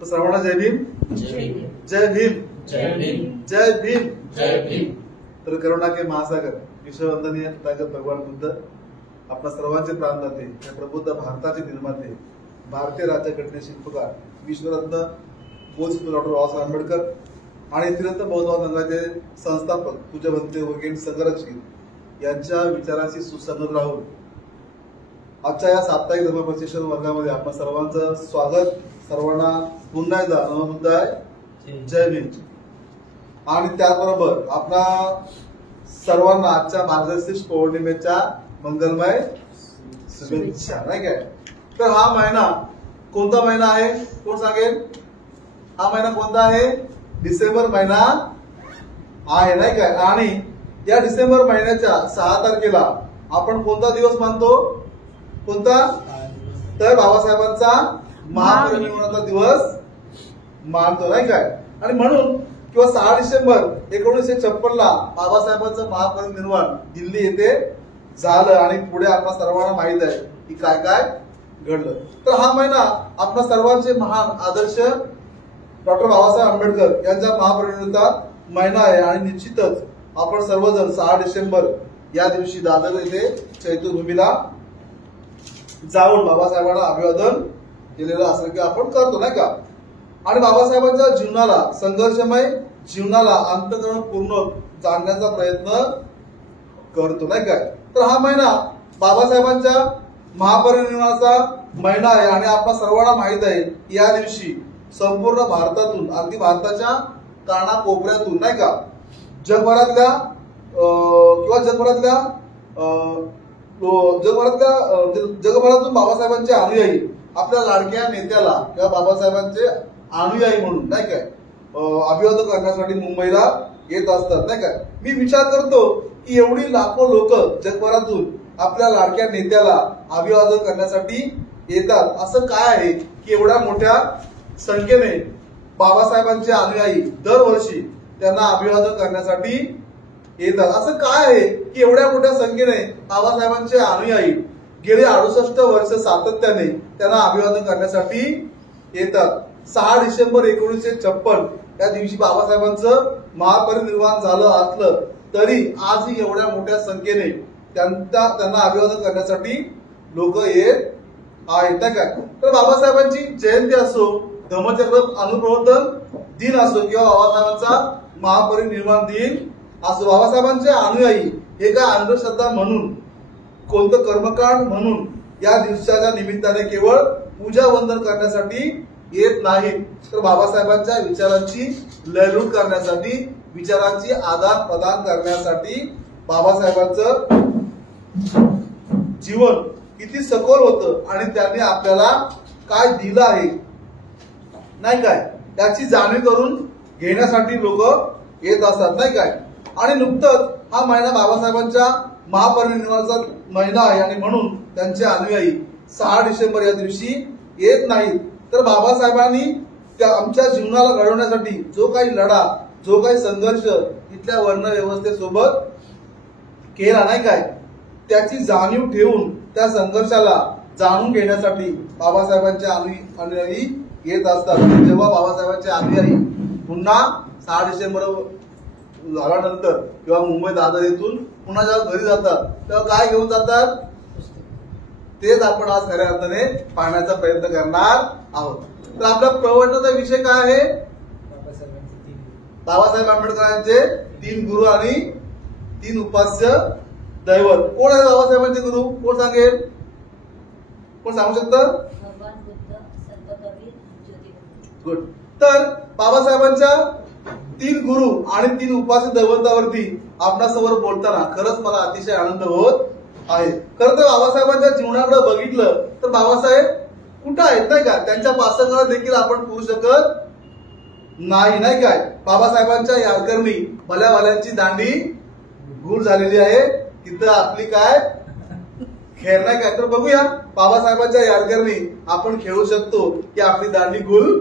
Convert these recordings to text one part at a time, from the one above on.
तर सर्वांना जय भीम, जय भीम, जय भीम, जय भीम, जय भीम, जय भीम। तर करुणा के महासागर विश्ववंदनीय तथागत भगवान बुद्ध, आपल्या सर्वांचे प्राणदाते, या प्रबुद्ध भारताचे निर्माते, भारतीय राज्यघटनेचे शिल्पकार, विश्वरत्न बोधचित्र डॉक्टर बाबासाहेब आंबेडकर आणि तिरंत बौद्ध संघाचे संस्थापक पूज्य भंते वगैरे संघरक्षक यांच्या विचारांशी सुसंगत राहून आजच्या या साप्ताहिक धर्म प्रशिक्षण वर्गामध्ये आपण सर्वांचं स्वागत. सर्वांना पुन्हा एकदा नमोबुद्धाय, जय भीम. आणि त्याचबरोबर आपल्या सर्वांना आजच्या मार्गशीर्ष पौर्णिमेच्या मंगलमय शुभेच्छा, नाही काय. तर हा महिना कोणता महिना आहे, कोण सांगेल? हा महिना कोणता आहे? डिसेंबर महिना आहे, नाही काय. आणि या डिसेंबर महिन्याच्या 6 तारखेला आपण कोणता दिवस मानतो? कोणता? तर बाबासाहेबांचा महापरिनिर्वाणाचा दिवस मानतो, नाही काय. आणि म्हणून किंवा 6 डिसेंबर 1956 ला बाबासाहेबांचं महापरिनिर्वाण दिल्ली येथे झालं. आणि पुढे आपल्या सर्वांना माहित आहे की काय काय घडलं. तर हा महिना आपल्या सर्वांचे महान आदर्श डॉक्टर बाबासाहेब आंबेडकर यांचा महापरिनिर्वाणाचा महिना आहे. आणि निश्चितच आपण सर्वजण 6 डिसेंबर या दिवशी दादर येथे चैत्यभूमीला जाऊन बाबासाहेबांना अभिवादन केलेलं असं की आपण करतो, नाही का. आणि बाबासाहेबांच्या जीवनाला, संघर्षमय जीवनाला अंतःकरणपूर्ण जाणण्याचा प्रयत्न करतो, नाही काय. तर हा महिना बाबासाहेबांच्या महापरिनिर्वाणाचा महिना आहे. आणि आपल्या सर्वांना माहित आहे की या दिवशी संपूर्ण भारतातून, अगदी भारताच्या कानाकोपऱ्यातून, नाही का, जगभरातल्या जगभरातून बाबासाहेबांचे अनुयायी आपल्या लाडक्या नेत्याला किंवा बाबासाहेबांचे अनुयायी म्हणून, नाही काय, अभिवादन करण्यासाठी मुंबईला येत असतात, नाही काय. मी विचार करतो की एवढी लाखो लोक जगभरातून आपल्या लाडक्या नेत्याला अभिवादन करण्यासाठी येतात. असं काय आहे की एवढ्या मोठ्या संख्येने बाबासाहेबांचे अनुयायी दरवर्षी त्यांना अभिवादन करण्यासाठी येतात? असं काय आहे की एवढ्या मोठ्या संख्येने बाबासाहेबांचे अनुयायी गेली 68 वर्ष सातत्याने त्यांना अभिवादन करण्यासाठी येतात? 6 डिसेंबर 1956 या दिवशी बाबासाहेबांचं महापरिनिर्वाण झालं असलं तरी आजही एवढ्या मोठ्या संख्येने त्यांना अभिवादन करण्यासाठी लोक येत आहेत, नाही काय. तर बाबासाहेबांची जयंती असो, धम्मचक्र अनुप्रवर्तन दिन असो किंवा बाबासाहेबांचा महापरिनिर्वाण दिन असो, बाबासाहेबांचे अनुयायी हे काय अंधश्रद्धा म्हणून, कोणतं कर्मकांड म्हणून या दिवसाच्या निमित्ताने केवळ पूजा वंदन करण्यासाठी येत नाहीत, तर बाबासाहेबांच्या विचारांची लयलूट करण्यासाठी, विचारांची आदान प्रदान करण्यासाठी, बाबासाहेबांचं जीवन किती सखोल होतं आणि त्यांनी आपल्याला काय दिलं आहे, नाही काय, त्याची जाणीव करून घेण्यासाठी लोक येत असतात, नाही काय. आणि नुकतंच हा महिना बाबासाहेबांच्या महापरिनिर्वाणाचा महिना आहे. आणि म्हणून त्यांचे अनुयायी 6 डिसेंबर या दिवशी येत नाहीत. तर बाबासाहेबांनी आमच्या जीवनाला घडवण्यासाठी जो काही लढा, जो काही संघर्ष इथल्या वर्ण व्यवस्थेसोबत केला, नाही काय, त्याची जाणीव ठेवून त्या संघर्षाला जाणून घेण्यासाठी बाबासाहेबांचे अनुयायी येत असतात. जेव्हा बाबासाहेबांचे अनुयायी पुन्हा 6 डिसेंबर झाल्यानंतर किंवा मुंबई दादर येथून पुन्हा जेव्हा घरी जातात तेव्हा काय घेऊन जातात, तेच आपण आज खऱ्या अर्थाने पाहण्याचा प्रयत्न करणार आहोत. तर आपला प्रवचनाचा विषय काय आहे? बाबासाहेब आंबेडकरांचे 3 गुरु आणि 3 उपास्य दैवत. कोण आहे बाबासाहेबांचे गुरु? कोण सांगेल? कोण सांगू शकतं? गुड. तर बाबासाहेबांच्या 3 गुरु आणि 3 उपास्य दैवतावरती आपणासमोर बोलताना खरंच मला अतिशय आनंद होत आहे. खरं तर बाबासाहेबांच्या जीवनाकडे बघितलं तर बाबासाहेब कुठं आहेत, नाही का, त्यांच्या पासंगाला देखील आपण पुरू शकत नाही, नाही काय. बाबासाहेबांच्या यादकरणी भल्या भल्यांची दांडी गुल झालेली आहे, तिथं आपली काय खेळ, नाही काय. तर बघूया बाबासाहेबांच्या यादकरणी आपण खेळू शकतो की आपली दांडी गुल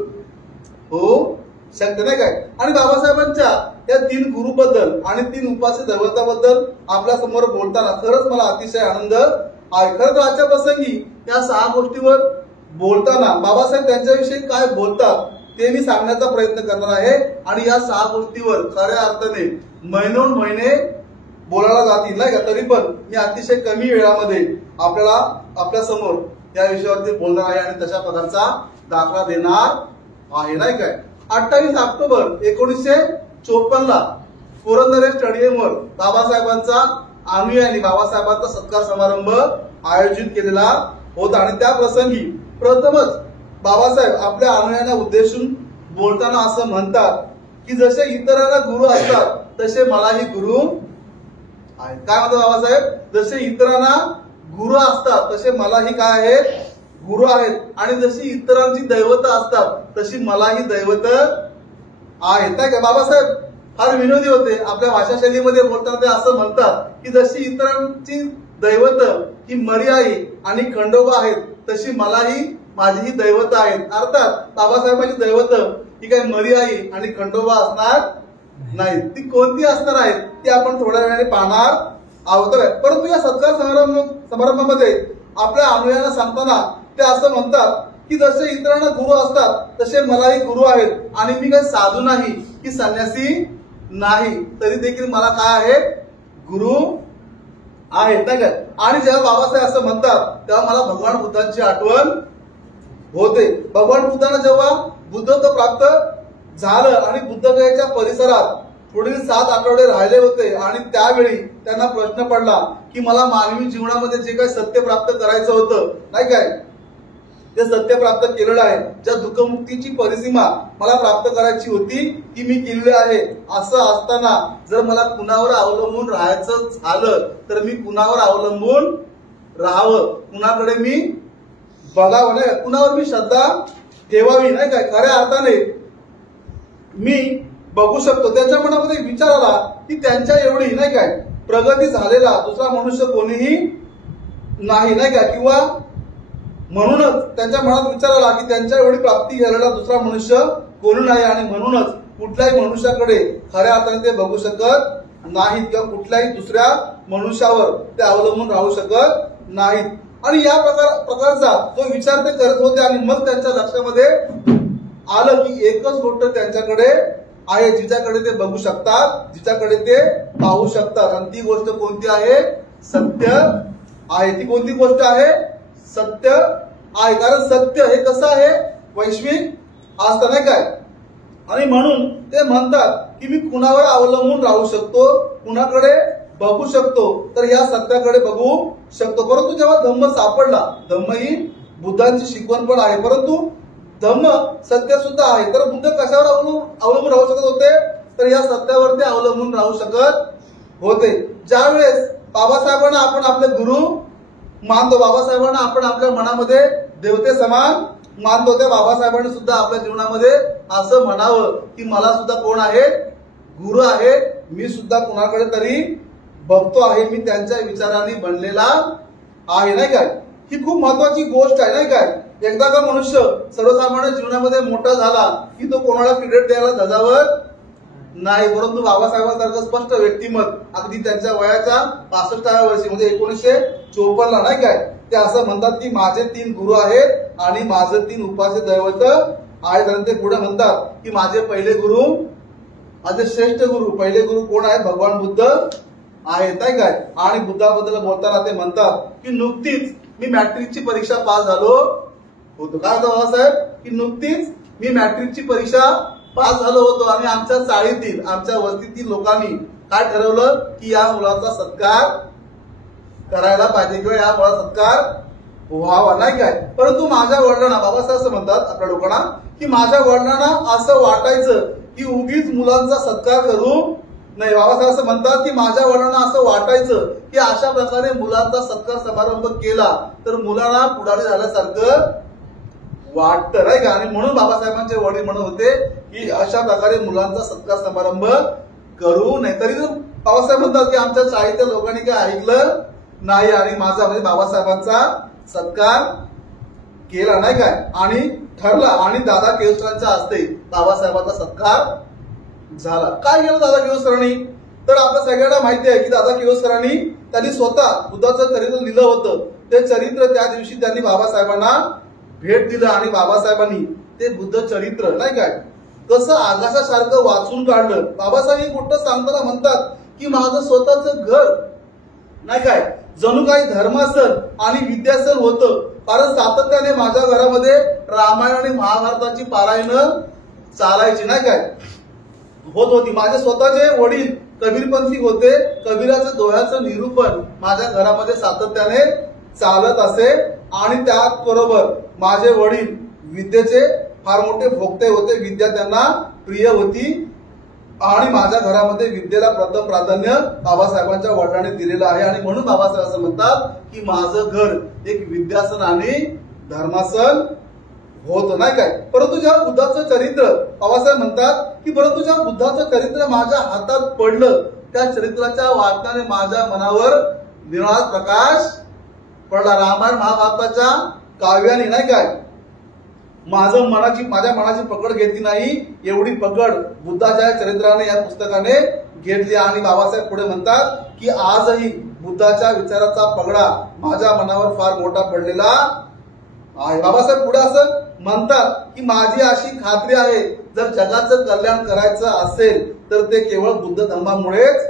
हो शकते, नाही काय. आणि बाबासाहेबांच्या या 3 गुरुबद्दल आणि 3 उपास्य दैवताबद्दल आपल्या समोर बोलताना खरंच मला अतिशय आनंद आहे. खरं तर आजच्या प्रसंगी या 6 गोष्टीवर बोलताना बाबासाहेब त्यांच्याविषयी काय बोलतात ते मी सांगण्याचा प्रयत्न करणार आहे आणि या 6 गोष्टीवर खऱ्या अर्थाने महिनोन महिने बोलायला जातील नाही का. तरी पण मी अतिशय कमी वेळामध्ये आपल्या समोर या विषयावरती बोलणार आहे आणि तशा प्रकारचा दाखला देणार आहे नाही काय. 28 ऑक्टोबर 1954 ला पुरंदरे स्टेडियमवर बाबासाहेबांचा अनुयायांनी बाबासाहेबांचा सत्कार समारंभ आयोजित केलेला होता आणि त्या प्रसंगी प्रथमच बाबासाहेब आपल्या अनुयायांना उद्देशून बोलताना असं म्हणतात की जसे इतरांना गुरु असतात तसे मलाही गुरु आहेत. काय म्हणतात बाबासाहेब, जसे इतरांना गुरु असतात तसे मलाही काय आहेत, गुरु आहेत. आणि जशी इतरांची दैवत असतात तशी मलाही दैवत आहेत नाही का. बाबासाहेब फार विनोदी होते. आपल्या भाषाशैलीमध्ये बोलताना ते असं म्हणतात की जशी इतरांची दैवत ही मर्याई आणि खंडोबा आहेत तशी मलाही माझी ही दैवत आहेत. अर्थात बाबासाहेबांची दैवत ही काही मर्याई आणि खंडोबा असणार नाही. ती कोणती असणार आहेत ती आपण थोड्या वेळाने पाहणार आहोत. परंतु या सत्कार समारंभामध्ये आपल्या अनुयायांना सांगताना ते असं म्हणतात की जसे इतरांना गुरु असतात तसे मलाही गुरु आहेत आणि मी काही साधू नाही की संन्यासी नाही, तरी देखील मला काय आहे, गुरु आहेत नाही काय. आणि जेव्हा बाबासाहेब असं म्हणतात तेव्हा मला भगवान बुद्धांची आठवण होते. भगवान बुद्धांना जेव्हा बुद्धत्व प्राप्त झालं आणि बुद्धगयेच्या परिसरात पुढील 7 आठवडे राहिले होते आणि त्यावेळी त्यांना प्रश्न पडला की मला मानवी जीवनामध्ये जे काही सत्य प्राप्त करायचं होतं नाही काय, ते सत्य प्राप्त केलेलं आहे. ज्या दुःखमुक्तीची परिसीमा मला प्राप्त करायची होती ती मी केलेली आहे. असं असताना जर मला कुणावर अवलंबून राहायचं झालं तर मी कुणावर अवलंबून राहावं, कुणाकडे मी बघावं नाही, कुणावर मी श्रद्धा ठेवावी नाही काय. खऱ्या अर्थाने मी बघू शकतो. त्यांच्या मनामध्ये विचार आला की त्यांच्या एवढी नाही काय प्रगती झालेला दुसरा मनुष्य कोणीही नाही नाही का. किंवा म्हणूनच त्यांच्या मनात विचार आला की त्यांच्या एवढी प्राप्ती झालेला दुसरा मनुष्य कोणी नाही आणि म्हणूनच कुठल्याही मनुष्याकडे खऱ्या अर्थाने ते बघू शकत नाहीत किंवा कुठल्याही दुसऱ्या मनुष्यावर ते अवलंबून राहू शकत नाहीत. आणि या प्रकारचा जो विचार ते करत होते आणि मग त्यांच्या लक्षामध्ये आलं की एकच गोष्ट त्यांच्याकडे आहे जिच्याकडे ते बघू शकतात, जिच्याकडे ते पाहू शकतात आणि ती गोष्ट कोणती आहे, सत्य आहे. ती कोणती गोष्ट आहे, सत्य आहे. कारण सत्य हे कसं आहे, वैश्विक असतं नाही काय. आणि म्हणून ते म्हणतात की मी कुणावर अवलंबून राहू शकतो, कुणाकडे बघू शकतो, तर या सत्याकडे बघू शकतो. परंतु जेव्हा धम्म सापडला, धम्म ही बुद्धांची शिकवण पण आहे परंतु धम्म सत्य सुद्धा आहे. तर बुद्ध कशावर अवलंबून राहू शकत होते, तर या सत्यावरती अवलंबून राहू शकत होते. ज्यावेळेस बाबासाहेबांना आपण आपले गुरु मानतो, बाबासाहेबांना आपण आपल्या मनामध्ये देवते समान मानतो, त्या बाबासाहेबांनी सुद्धा आपल्या जीवनामध्ये असं म्हणावं की मला सुद्धा कोण आहे, गुरु आहे. मी सुद्धा कुणाकडे तरी बघतो आहे, मी त्यांच्या विचारांनी बनलेला आहे नाही काय. ही खूप महत्वाची गोष्ट आहे नाही काय. एकदा का मनुष्य सर्वसामान्य जीवनामध्ये मोठा झाला की तो कोणाला क्रेडिट द्यायला धजावत नाही. परंतु बाबासाहेबांसारखं स्पष्ट व्यक्तिमत अगदी त्यांच्या वयाच्या 65व्या वर्षी म्हणजे 1954 ला नाही काय, ते असं म्हणतात की माझे 3 गुरु आहेत आणि माझे 3 उपास्य दैवत आहेत. आणि ते पुढे म्हणतात की माझे पहिले गुरु, माझे श्रेष्ठ गुरु, पहिले गुरु कोण आहे, भगवान बुद्ध आहेत नाही काय. आणि बुद्धाबद्दल बोलताना ते म्हणतात की नुकतीच मी मॅट्रिकची परीक्षा पास झालो होतो. काय होतं बाबासाहेब, की नुकतीच मी मॅट्रिकची परीक्षा पास झालो होतो आणि आमच्या चाळीतील, आमच्या वस्तीतील लोकांनी काय ठरवलं की या मुलाचा सत्कार करायला पाहिजे किंवा या मुलाचा सत्कार व्हावा नाही काय. परंतु माझ्या वडिलांना, बाबासाहेब असं म्हणतात आपल्या लोकांना की माझ्या वडिलांना असं वाटायचं की उगीच मुलांचा सत्कार करू नाही. बाबासाहेब असं म्हणतात की माझ्या वडिलांना असं वाटायचं की अशा प्रकारे मुलांचा सत्कार समारंभ केला तर मुलांना पुढारी झाल्यासारखं वाटतं नाही का. आणि म्हणून बाबासाहेबांचे वडील म्हणत होते की अशा प्रकारे मुलांचा सत्कार समारंभ करू नये. तरी बाबासाहेब म्हणतात की आमच्या चाळीतल्या लोकांनी काय ऐकलं नाही आणि माझा म्हणजे बाबासाहेबांचा सत्कार केला नाही काय आणि ठरला. आणि दादा केळुसकरांच्या हस्ते बाबासाहेबांचा सत्कार झाला. काय केलं दादा केळुसकरांनी, तर आपल्या सगळ्यांना माहिती आहे की दादा केळुसकरांनी त्यांनी स्वतः बुद्धाचं चरित्र लिहिलं होतं. ते चरित्र त्या दिवशी त्यांनी बाबासाहेबांना भेट दिलं आणि बाबासाहेबांनी ते बुद्ध चरित्र नाही काय कसं आकाशासारखं वाचून काढलं. बाबासाहेब ही गोष्ट सांगताना म्हणतात की माझं स्वतःचं घर नाही काय जणू काही धर्मासन आणि विद्यासन होतं, कारण सातत्याने माझ्या घरामध्ये रामायण आणि महाभारताची पारायण चालायची नाही काय होत होती. माझे स्वतःचे वडील कबीरपंथी होते. कबीराचं दोह्याचं निरूपण माझ्या घरामध्ये सातत्याने चालत असे आणि त्याचबरोबर माझे वडील विद्येचे फार मोठे भोक्ते होते. विद्या त्यांना प्रिय होती आणि माझ्या घरामध्ये विद्येला प्रथम प्राधान्य बाबासाहेबांच्या वडिलांनी दिलेलं आहे आणि म्हणून बाबासाहेब असं म्हणतात की माझं घर एक विद्यासन आणि धर्मासन होत नाही काय. परंतु जेव्हा बुद्धाचं चरित्र बाबासाहेब म्हणतात की परंतु जेव्हा बुद्धाचं चरित्र माझ्या हातात पडलं त्या चरित्राच्या वाचनाने माझ्या मनावर निराळा प्रकाश पडला. रामायण महाभारताच्या काव्याने नाही काय माझ्या मनाची पकड घेतली नाही, एवढी पकड बुद्धाच्या चरित्राने या पुस्तकाने घेतली. आणि बाबासाहेब पुढे म्हणतात की आजही बुद्धाच्या विचाराचा पगडा माझ्या मनावर फार मोठा पडलेला आहे. बाबासाहेब पुढे असं म्हणतात की माझी अशी खात्री आहे जर जगाचं कल्याण करायचं असेल तर ते केवळ बुद्ध धर्मामुळेच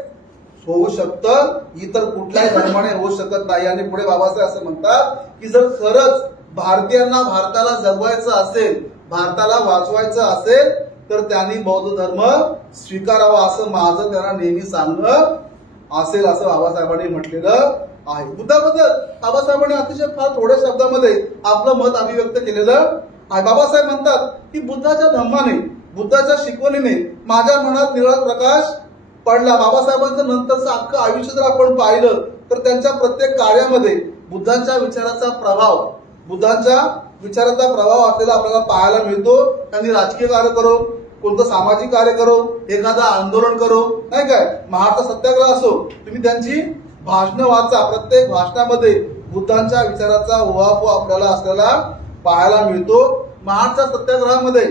होऊ शकतं, इतर कुठल्याही धर्माने होऊ शकत नाही. आणि पुढे बाबासाहेब असं म्हणतात की जर खरंच भारतीयांना भारताला जगवायचं असेल, भारताला वाचवायचं असेल तर त्यांनी बौद्ध धर्म स्वीकारावा असं माझं त्यांना नेहमी सांगणं असेल असं बाबासाहेबांनी म्हटलेलं आहे. बुद्धाबद्दल बाबासाहेबांनी अतिशय फार थोड्या शब्दामध्ये आपलं मत अभिव्यक्त केलेलं आहे. बाबासाहेब म्हणतात की बुद्धाच्या धम्माने बुद्धाच्या शिकवणीने माझ्या मनात निराळा प्रकाश पडला. बाबासाहेबांचं नंतरचं अख्खं आयुष्य जर आपण पाहिलं तर त्यांच्या प्रत्येक कार्यामध्ये बुद्धांच्या विचाराचा प्रभाव आपल्याला पाहायला मिळतो. त्यांनी राजकीय कार्य करो, कोणतं सामाजिक कार्य करो, एखादा आंदोलन करो नाही काय महाराष्ट्र सत्याग्रह असो, तुम्ही त्यांची भाषणं वाचा, प्रत्येक भाषणामध्ये बुद्धांच्या विचाराचा उहापोह आपल्याला पाहायला मिळतो. महाराष्ट्र सत्याग्रहामध्ये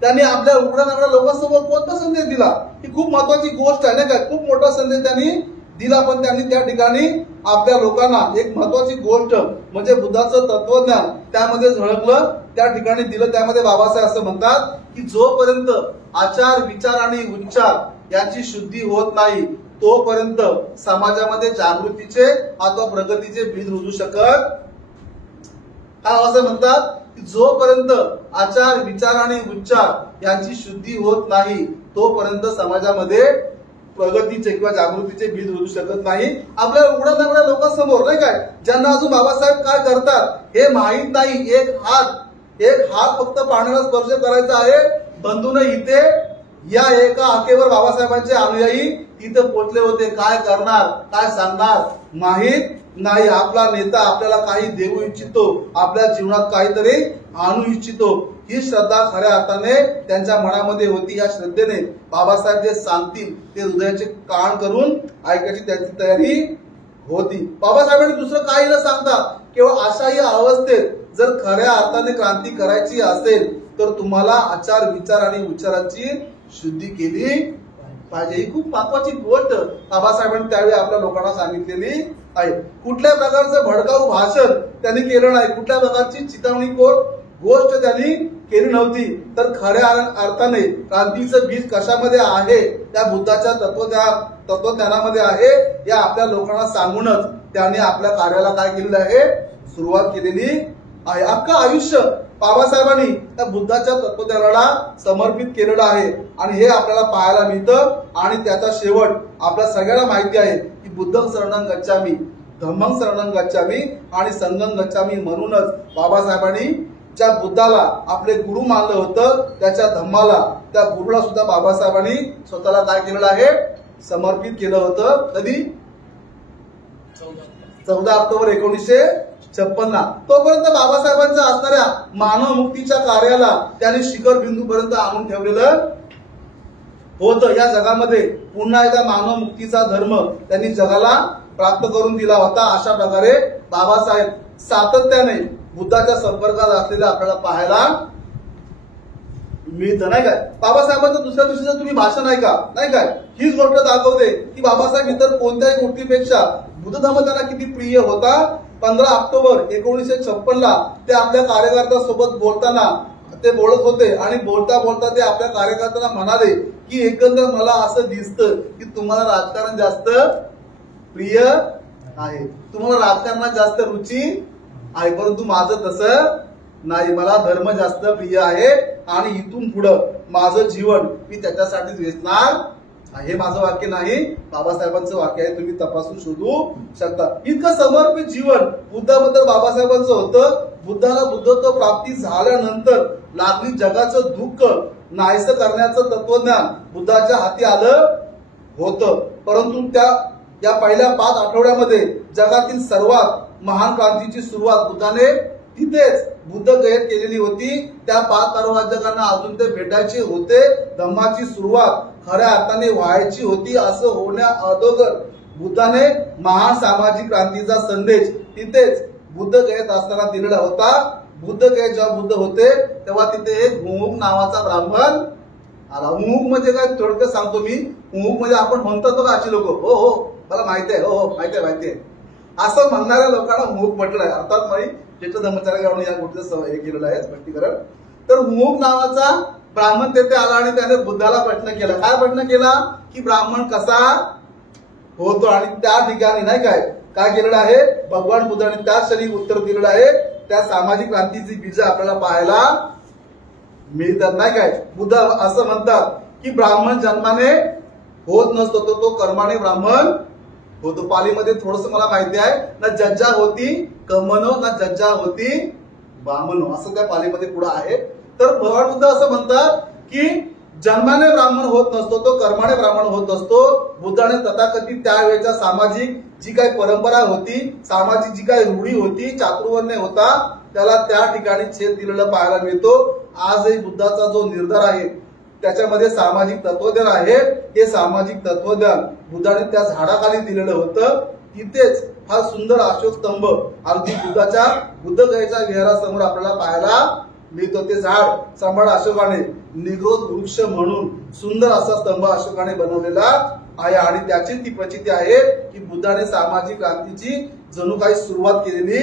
त्यांनी आपल्या उघड्या नागड्या लोकांसमोर कोणता संदेश दिला ही खूप महत्वाची गोष्ट आहे नाही काय. खूप मोठा संदेश त्यांनी दिला, पण त्यांनी त्या ठिकाणी आपल्या लोकांना एक महत्वाची गोष्ट म्हणजे बुद्धाचं तत्वज्ञान त्यामध्ये झळकलं, त्या ठिकाणी दिलं. त्यामध्ये बाबासाहेब असं म्हणतात की जोपर्यंत आचार विचार आणि उच्चार यांची शुद्धी होत नाही तोपर्यंत समाजामध्ये जागृतीचे अथवा प्रगतीचे बीज रुजू शकत. असं म्हणतात की जोपर्यंत आचार विचार आणि उच्चार यांची शुद्धी होत नाही तोपर्यंत समाजामध्ये प्रगतीचे किंवा जागृतीचे बीज रुजू शकत नाही. आपल्या उघड्या नागड्या लोकांसमोर नाही काय ज्यांना अजून बाबासाहेब काय करतात हे माहीत नाही, एक हात फक्त पाण्याला स्पर्श करायचा आहे. बंधूने इथे या एका हाकेवर बाबासाहेबांचे अनुयायी तिथे पोचले होते. काय करणार काय सांगणार माहीत नाही. आपला नेता आपल्याला काही देऊ इच्छितो, आपल्या जीवनात काहीतरी आणू इच्छितो, ही श्रद्धा खऱ्या अर्थाने त्यांच्या मनामध्ये होती. या श्रद्धेने बाबासाहेब जे सांगतील ते हृदयाचे कान करून ऐकायची त्यांची तयारी होती. बाबासाहेबांनी दुसरं काही न सांगता केवळ अशाही अवस्थेत जर खऱ्या अर्थाने क्रांती करायची असेल तर तुम्हाला आचार विचार आणि उच्चारांची शुद्धी केली पाहिजे. ही खूप महत्वाची गोष्ट बाबासाहेबांनी त्यावेळी आपल्या लोकांना सांगितलेली आहे. कुठल्या प्रकारचं भडकाऊ भाषण त्यांनी केलं नाही, कुठल्या प्रकारची चिथावणीखोर गोष्ट त्यांनी केली नव्हती. तर खऱ्या अर्थाने क्रांतीचं बीज कशामध्ये आहे त्या बुद्धाच्या तत्वज्ञानामध्ये आहे. या आपल्या लोकांना सांगूनच त्यांनी आपल्या कार्याला काय केलेलं आहे सुरुवात केलेली आहे. अख्खं आयुष्य बाबासाहेबांनी त्या बुद्धाच्या तत्वज्ञानाला समर्पित केलेलं आहे आणि हे आपल्याला पाहायला मिळतं. आणि त्याचा शेवट आपल्या सगळ्यांना माहिती आहे की बुद्धं शरणं गच्छामी, धम्मं शरणं गच्छामी आणि संघं गच्छामी. म्हणूनच बाबासाहेबांनी ज्या बुद्धाला आपले गुरु मानलं होतं त्याच्या धम्माला त्या गुरुला सुद्धा बाबासाहेबांनी स्वतःला काय केलेलं आहे समर्पित केलं होतं. कधी 14 ऑक्टोबर 1956. तोपर्यंत बाबासाहेबांच्या असणाऱ्या मानव मुक्तीच्या कार्याला त्यांनी शिखर बिंदू पर्यंत आणून ठेवलेलं होतं. या जगामध्ये पुन्हा एकदा मानव मुक्तीचा धर्म त्यांनी जगाला प्राप्त करून दिला होता. अशा प्रकारे बाबासाहेब सातत्याने बुद्धाच्या संपर्कात असलेलं आपल्याला पाहायला मिळतं नाही काय. बाबासाहेबांचं दुसऱ्या दिवशीचं तुम्ही भाषण ऐका नाही काय, हीच गोष्ट दाखवते की बाबासाहेब इतर कोणत्याही गोष्टीपेक्षा बुद्ध धर्म त्यांना किती प्रिय होता. 15 ऑक्टोबर 1956 ते आपल्या कार्यकर्त्यांसोबत बोलताना ते बोलत होते आणि बोलता बोलता ते आपल्या कार्यकर्त्यांना म्हणाले की एकंदर मला असं दिसतं की तुम्हाला राजकारण जास्त प्रिय आहे, तुम्हाला राजकारणात जास्त रुची आहे, परंतु माझं तसं नाही, मला धर्म जास्त प्रिय आहे आणि इथून पुढं माझं जीवन मी त्याच्यासाठीच वेचणार. हे माझं वाक्य नाही, बाबासाहेबांचं वाक्य आहे, तुम्ही तपासून शोधू शकता. इतकं समर्पित जीवन बुद्धाबद्दल बाबासाहेबांचं होतं. बुद्धाला बुद्धत्व प्राप्ती झाल्यानंतर लागली जगाचं दुःख नाहीसं करण्याचं तत्वज्ञान बुद्धाच्या हाती आलं होतं. परंतु या पहिल्या 5 आठवड्यामध्ये जगातील सर्वात महान क्रांतीची सुरुवात बुद्धाने तिथेच बुद्धगयेत केलेली होती. त्या 5 प्रवाचकांना अजून ते भेटायचे होते. धम्माची सुरुवात खऱ्या अर्थाने व्हायची होती. असं होण्या अगोदर बुद्धाने महान सामाजिक क्रांतीचा संदेश तिथेच बुद्धगयेत असताना दिलेला होता. बुद्धगयेत जेव्हा बुद्ध होते तेव्हा तिथे एक हुमुक नावाचा ब्राह्मण आला. हुमुक म्हणजे काय थोडक्यात सांगतो मी. हुमुक म्हणजे आपण म्हणतो का अशी लोक, हो हो मला माहिती आहे, हो हो माहिती आहे असं म्हणणाऱ्या लोकांना हुमुक म्हटलं आहे. अर्थात मी ज्येष्ठ धर्माचार्य या गोष्टीचं हे केलेलं आहे स्पष्टीकरण. तर हुमुक नावाचा ब्राह्मण तेथे आला आणि त्याने बुद्धाला प्रश्न केला. काय प्रश्न केला की ब्राह्मण कसा होतो, आणि त्या ठिकाणी नाही काय केलेलं आहे भगवान बुद्धाने त्या क्षणी उत्तर दिलेलं आहे. त्या सामाजिक क्रांतीची बीज आपल्याला पाहायला मिळतात. नाही काय बुद्ध असं म्हणतात की ब्राह्मण जन्माने होत नसतो, तो कर्माने ब्राह्मण होतो. पालीमध्ये थोडस मला माहिती आहे, ना जज्जा होती कमनो ना जज्जा होती बामनो, असं त्या पालीमध्ये पुढे आहे. तर भगवान बुद्ध असं म्हणतात की जन्माने ब्राह्मण होत नसतो, तो कर्माने ब्राह्मण होत असतो. बुद्धाने तथाकथित त्यावेळेच्या सामाजिक जी काही परंपरा होती, सामाजिक जी काही रूढी होती, चातुर्वर्ण्य होता, त्याला त्या ठिकाणी छेद दिलेलं पाहायला मिळतो. आजही बुद्धाचा जो निर्धार आहे त्याच्यामध्ये सामाजिक तत्वज्ञान आहे. हे सामाजिक तत्वज्ञान बुद्धाने त्या झाडाखाली दिलेलं होतं. तिथेच हा सुंदर अशोक स्तंभ अगदी बुद्धाच्या बुद्धगयेच्या विहारासमोर आपल्याला पाहायला मिळतो. ते झाड सम्राट अशोकाने निग्रोध वृक्ष म्हणून सुंदर असा स्तंभ अशोकाने बनवलेला आहे आणि त्याची ती प्रचिती आहे की बुद्धाने सामाजिक क्रांतीची जणू काही सुरुवात केलेली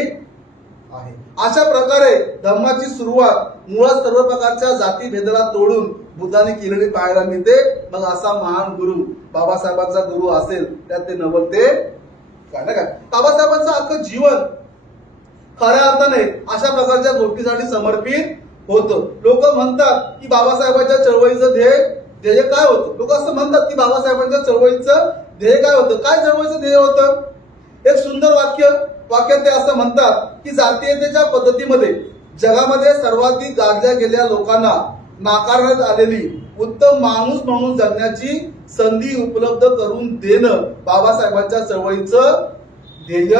आहे. अशा प्रकारे धम्माची सुरुवात मुळात सर्व प्रकारच्या जाती भेदाला तोडून बुद्धाने केलेली पाहायला मिळते. मग असा महान गुरु बाबासाहेबांचा गुरु असेल त्यात ते नवल ते काय ना काय. बाबासाहेबांचं अख्खं जीवन खऱ्या अर्थाने अशा प्रकारच्या गोष्टीसाठी समर्पित होतं. लोक म्हणतात की बाबासाहेबांच्या चळवळीचं ध्येय काय होतं. लोक असं म्हणतात की बाबासाहेबांच्या चळवळीचं ध्येय काय होतं. काय चळवळीचं ध्येय होतं. एक सुंदर वाक्यात ते असं म्हणतात की जातीयतेच्या पद्धतीमध्ये जगामध्ये सर्वाधिक गाजल्या गेलेल्या लोकांना नाकारण्यात आलेली उत्तम माणूस म्हणून जगण्याची संधी उपलब्ध करून देणं बाबासाहेबांच्या चळवळीचं ध्येय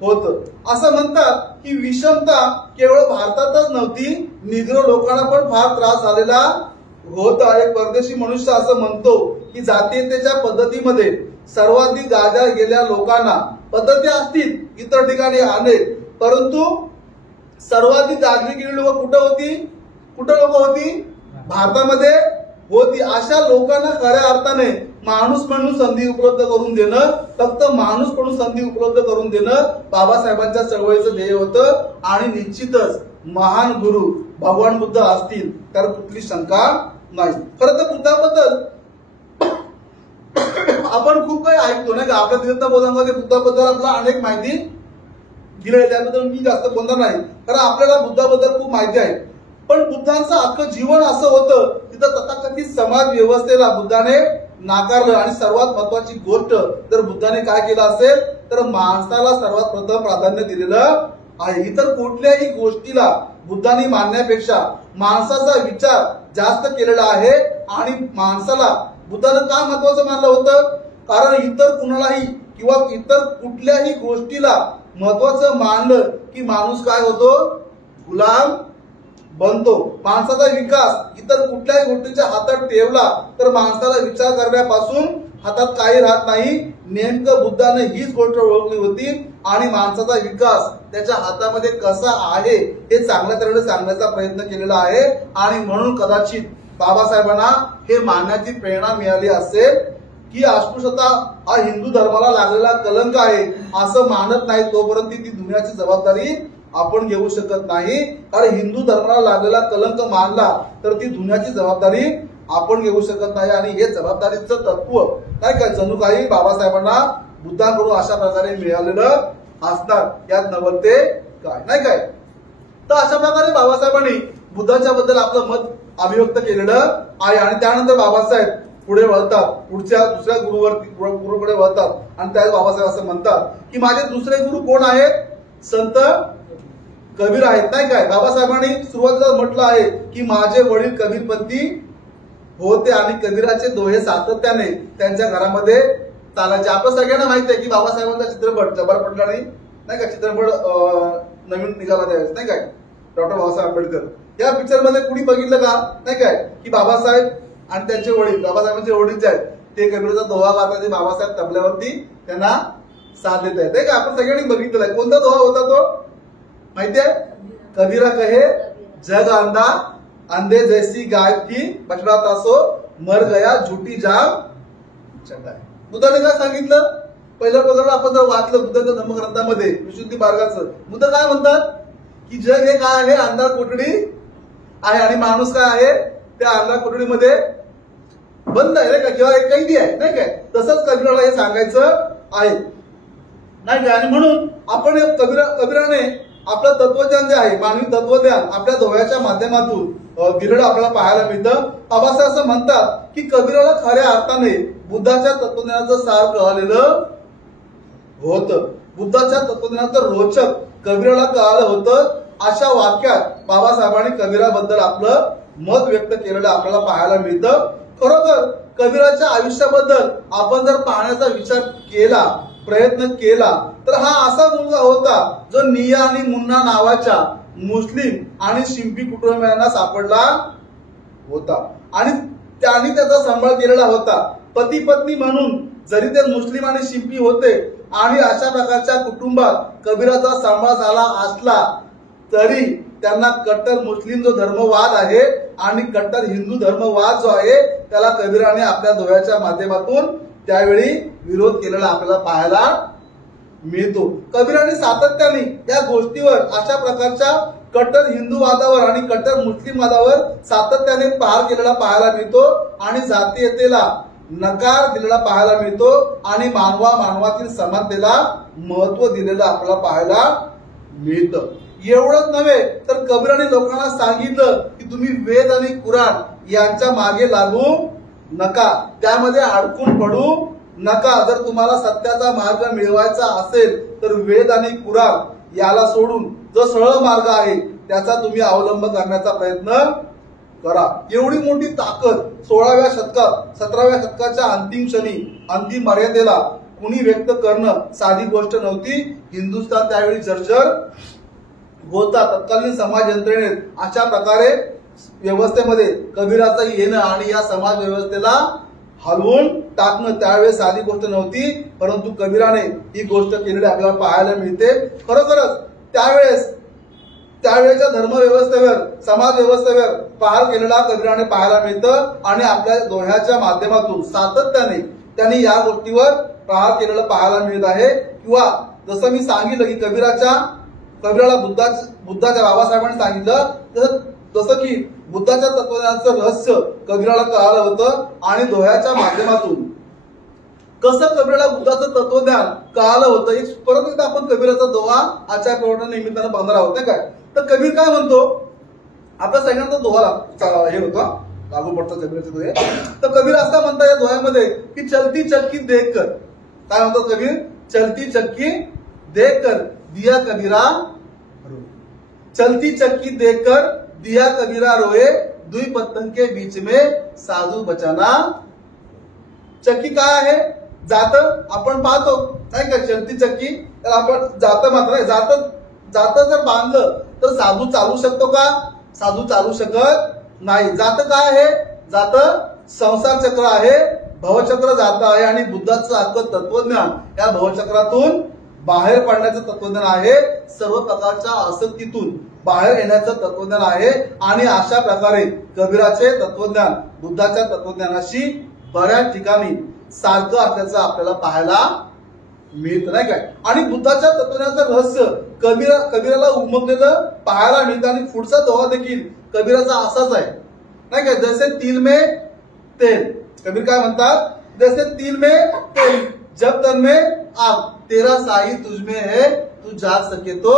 होतं. असं म्हणतात की विषमता केवळ भारतातच नव्हती, निग्रो लोकांना पण फार त्रास झालेला होता. एक परदेशी मनुष्य असं म्हणतो की जातीयतेच्या पद्धतीमध्ये सर्वाधिक गाजल्या गेलेल्या लोकांना पद्धती असतील इतर ठिकाणी अनेक, परंतु सर्वाधिक गाजली गेलेली लोक कुठं लोक होती भारतामध्ये होती. अशा लोकांना खऱ्या अर्थाने माणूस म्हणून संधी उपलब्ध करून देणं, फक्त माणूस म्हणून संधी उपलब्ध करून देणं बाबासाहेबांच्या चळवळीचं ध्येय होतं. आणि निश्चितच महान गुरु भगवान बुद्ध असतील तर कुठली शंका नाही. खरं तर बुद्धाबद्दल आपण खूप काही ऐकतो नाही का. आपल्या तीर्थ बोधांमध्ये बुद्धाबद्दल आपल्याला अनेक माहिती दिली आहे, त्याबद्दल मी जास्त बोलणार नाही. कारण आपल्याला बुद्धाबद्दल खूप माहिती आहे. पण बुद्धांचं अख्खं जीवन असं होतं तिथं तथाकथित समाज व्यवस्थेला बुद्धाने नाकारलं. आणि सर्वात महत्वाची गोष्ट जर बुद्धाने काय केलं असेल तर माणसाला सर्वात प्रथम प्राधान्य दिलेलं आहे. इतर कुठल्याही गोष्टीला बुद्धांनी मानण्यापेक्षा माणसाचा विचार जास्त केलेला आहे. आणि माणसाला बुद्धानं का महत्वाचं मानलं होतं. कारण इतर कुणालाही किंवा इतर कुठल्याही गोष्टीला महत्वाचं मानलं की माणूस काय होतो, गुलाम बनतो. माणसाचा विकास इतर कुठल्याही गोष्टीच्या हातात ठेवला तर माणसाला विचार करण्यापासून हातात काही राहत नाही. नेमकं बुद्धाने हीच गोष्ट ओळखली होती आणि माणसाचा विकास त्याच्या हातामध्ये कसा आहे हे चांगल्या तऱ्हेने सांगण्याचा प्रयत्न केलेला आहे. आणि म्हणून कदाचित बाबासाहेबांना हे मानण्याची प्रेरणा मिळाली असेल की अस्पृश्यता हा हिंदू धर्माला लागलेला कलंक आहे असं मानत नाही तोपर्यंत ती दुनियाची जबाबदारी आपण घेऊ शकत नाही, कारण हिंदू धर्माला लागलेला कलंक मानला तर ती धुण्याची जबाबदारी आपण घेऊ शकत नाही. आणि हे जबाबदारीचं तत्व नाही काय जणू काही बाबासाहेबांना बुद्धांकडून अशा प्रकारे मिळालेलं असणार, यात नवलते काय नाही काय. तर अशा प्रकारे बाबासाहेबांनी बुद्धाच्या बद्दल आपलं मत अभिव्यक्त केलेलं आहे. आणि त्यानंतर बाबासाहेब पुढे वळतात, पुढच्या दुसऱ्या गुरुकडे वळतात आणि त्यावेळेस बाबासाहेब असं म्हणतात की माझे दुसरे गुरु कोण आहेत? संत कबीर आहेत नाही काय. बाबासाहेबांनी सुरुवातीला म्हटलं आहे की माझे वडील कबीरपंथी होते आणि कबीराचे दोहे सातत्याने त्यांच्या घरामध्ये चालायचे. आपल्या सगळ्यांना माहिती आहे की बाबासाहेबांचा चित्रपट जबर पडला नाही का, चित्रपट नवीन निघाला त्यावेळेस नाही काय, डॉक्टर बाबासाहेब आंबेडकर. या पिक्चर मध्ये कुणी बघितलं का नाही काय की बाबासाहेब आणि त्यांचे वडील, बाबासाहेबांचे वडील जे आहेत ते कबीरचा दोहा गातात, ते बाबासाहेब तबल्यावरती त्यांना साथ देत आहेत नाही का. आपण सगळ्यांनी बघितलेला आहे. कोणता दोहा होता तो माहितीये? कबीरा कहे जग अंधा, अंधे जैसी गाय की बछड़ा तासो मर गया झूठी जाम चंदा. बुद्धाने काय सांगितलं? पहिल्या प्रकरण आपण जर वाचलं बुद्धाच्या धर्मग्रंथामध्ये विशुद्धी मार्गाचं, बुद्ध काय म्हणतात की जग हे काय आहे? अंधार कोठडी आहे आणि माणूस काय आहे? त्या अंधार कोठडीमध्ये बंद आहे का, किंवा एक कैदी आहे नाही काय. तसंच कबीराला हे सांगायचं आहे नाही काय. आणि म्हणून आपण कबीराने आपलं तत्वज्ञान जे आहे, मानवी तत्वज्ञान आपल्या दोह्याच्या माध्यमातून दिलेलं आपल्याला पाहायला मिळतं. बाबासाहेब असं म्हणतात की कबीराला खऱ्या अर्थाने बुद्धाच्या तत्वज्ञानाचं सार कळालेलं होतं. बुद्धाच्या तत्वज्ञानाचं रोचक कबीराला कळालं होतं. अशा वाक्यात बाबासाहेबांनी कबीराबद्दल आपलं मत व्यक्त केलेलं आपल्याला पाहायला मिळतं. खरोखर कबीराच्या आयुष्याबद्दल आपण जर पाहण्याचा विचार केला, प्रयत्न केला तर हा असा मुलगा होता जो निया आणि मुन्ना नावाच्या मुस्लिम आणि शिंपी कुटुंबियांना सापडला होता आणि त्यांनी त्याचा सांभाळ केलेला होता. पती पत्नी म्हणून जरी ते मुस्लिम आणि शिंपी होते आणि अशा प्रकारच्या कुटुंबात कबीराचा सांभाळ झाला असला तरी त्यांना कट्टर मुस्लिम जो धर्मवाद आहे आणि कट्टर हिंदू धर्मवाद जो आहे त्याला कबीराने आपल्या दोह्याच्या माध्यमातून त्यावेळी विरोध केलेला आपल्याला पाहायला मिळतो. कबीराने सातत्याने या गोष्टीवर, अशा प्रकारच्या कट्टर हिंदूवादावर आणि कट्टर मुस्लिमवादावर सातत्याने पार केलेला पाहायला मिळतो आणि जातीयतेला नकार दिलेला पाहायला मिळतो आणि मानवातील समानतेला महत्व दिलेलं आपल्याला पाहायला मिळतं. एवढंच नव्हे तर कबीराने लोकांना सांगितलं की तुम्ही वेद आणि कुराण यांच्या मागे लागू नका, त्यामध्ये अडकून पडू नका. जर तुम्हाला सत्याचा मार्ग मिळवायचा असेल तर वेद आणि कुराण याला सोडून जो सरळ मार्ग आहे त्याचा तुम्ही अवलंब करण्याचा प्रयत्न करा. एवढी मोठी ताकद 16व्या शतकात 17व्या शतकाच्या अंतिम क्षणी, अंतिम मर्यादेला कुणी व्यक्त करणं साधी गोष्ट नव्हती. हिंदुस्थान त्यावेळी जर्जर होता. तत्कालीन समाज यंत्रणेत अशा प्रकारे व्यवस्थेमध्ये कबीराचं येणं आणि या समाज व्यवस्थेला हलवून टाकणं त्यावेळेस साधी गोष्ट नव्हती, परंतु कबीराने ही गोष्ट केलेली आपल्याला पाहायला मिळते. खरोखरच त्यावेळेच्या धर्मव्यवस्थेवर, समाज व्यवस्थेवर पार केलेला कबीराने पाहायला मिळतं आणि आपल्या दोह्याच्या माध्यमातून सातत्याने त्यांनी या गोष्टीवर प्रहार केलेला पाहायला मिळत आहे. किंवा जसं मी सांगितलं की कबीराला बुद्धाच्या बाबासाहेबांनी सांगितलं जसं की बुद्धाच्या तत्वज्ञानाचं रहस्य कबीराला कळालं होतं आणि दोह्याच्या माध्यमातून कसं कबीराला बुद्धाचं तत्वज्ञान कळालं होतं. एक परत एकदा आपण कबीराचा दोहा आजच्या प्रवचना निमित्तानं बघणार आहोत नाही काय. तर कबीर काय म्हणतो, आपल्या सगळ्यांचा दोहा हे होता लागू पडतो कबीराचे दोहे. तर कबीर असं म्हणता या दोह्यामध्ये की चलती चक्की देख कर, काय म्हणतो कबीर, चलती चक्की देख कर दिया कबीरा, चलती चक्की देख कर दिया कबीरा रोए, दुई पत्तन के बीच में साधू बचाना. चक्की काय आहे, जात आपण पाहतो नाही का, चलती चक्की. तर आपण जात मात्र जात जर बांधलं तर साधू चालू शकतो का, साधू चालू शकत नाही. जात काय आहे, जात संसार चक्र आहे, भवचक्र जात आहे आणि बुद्धाचं आत्म तत्वज्ञान या भवचक्रातून बाहेर पडण्याचं तत्वज्ञान आहे. सर्व प्रकारच्या आसक्तीतून बाहेर येण्याचं तत्वज्ञान आहे आणि अशा प्रकारे कबीराचे तत्वज्ञान बुद्धाच्या तत्वज्ञानाशी बऱ्याच ठिकाणी सारखं असल्याचं आपल्याला पाहायला मिळतं, नाही काय. आणि बुद्धाच्या तत्वज्ञानाचं रहस्य कबीराला उमगलेलं पाहायला मिळतं. आणि पुढचा दोहा देखील कबीराचा असाच आहे, नाही काय. जैसे तिल में तेल, कबीर काय म्हणतात, जैसे तिल में तेल जब तन में आग, तेरा साई तुझ में है तू जाग सके तो.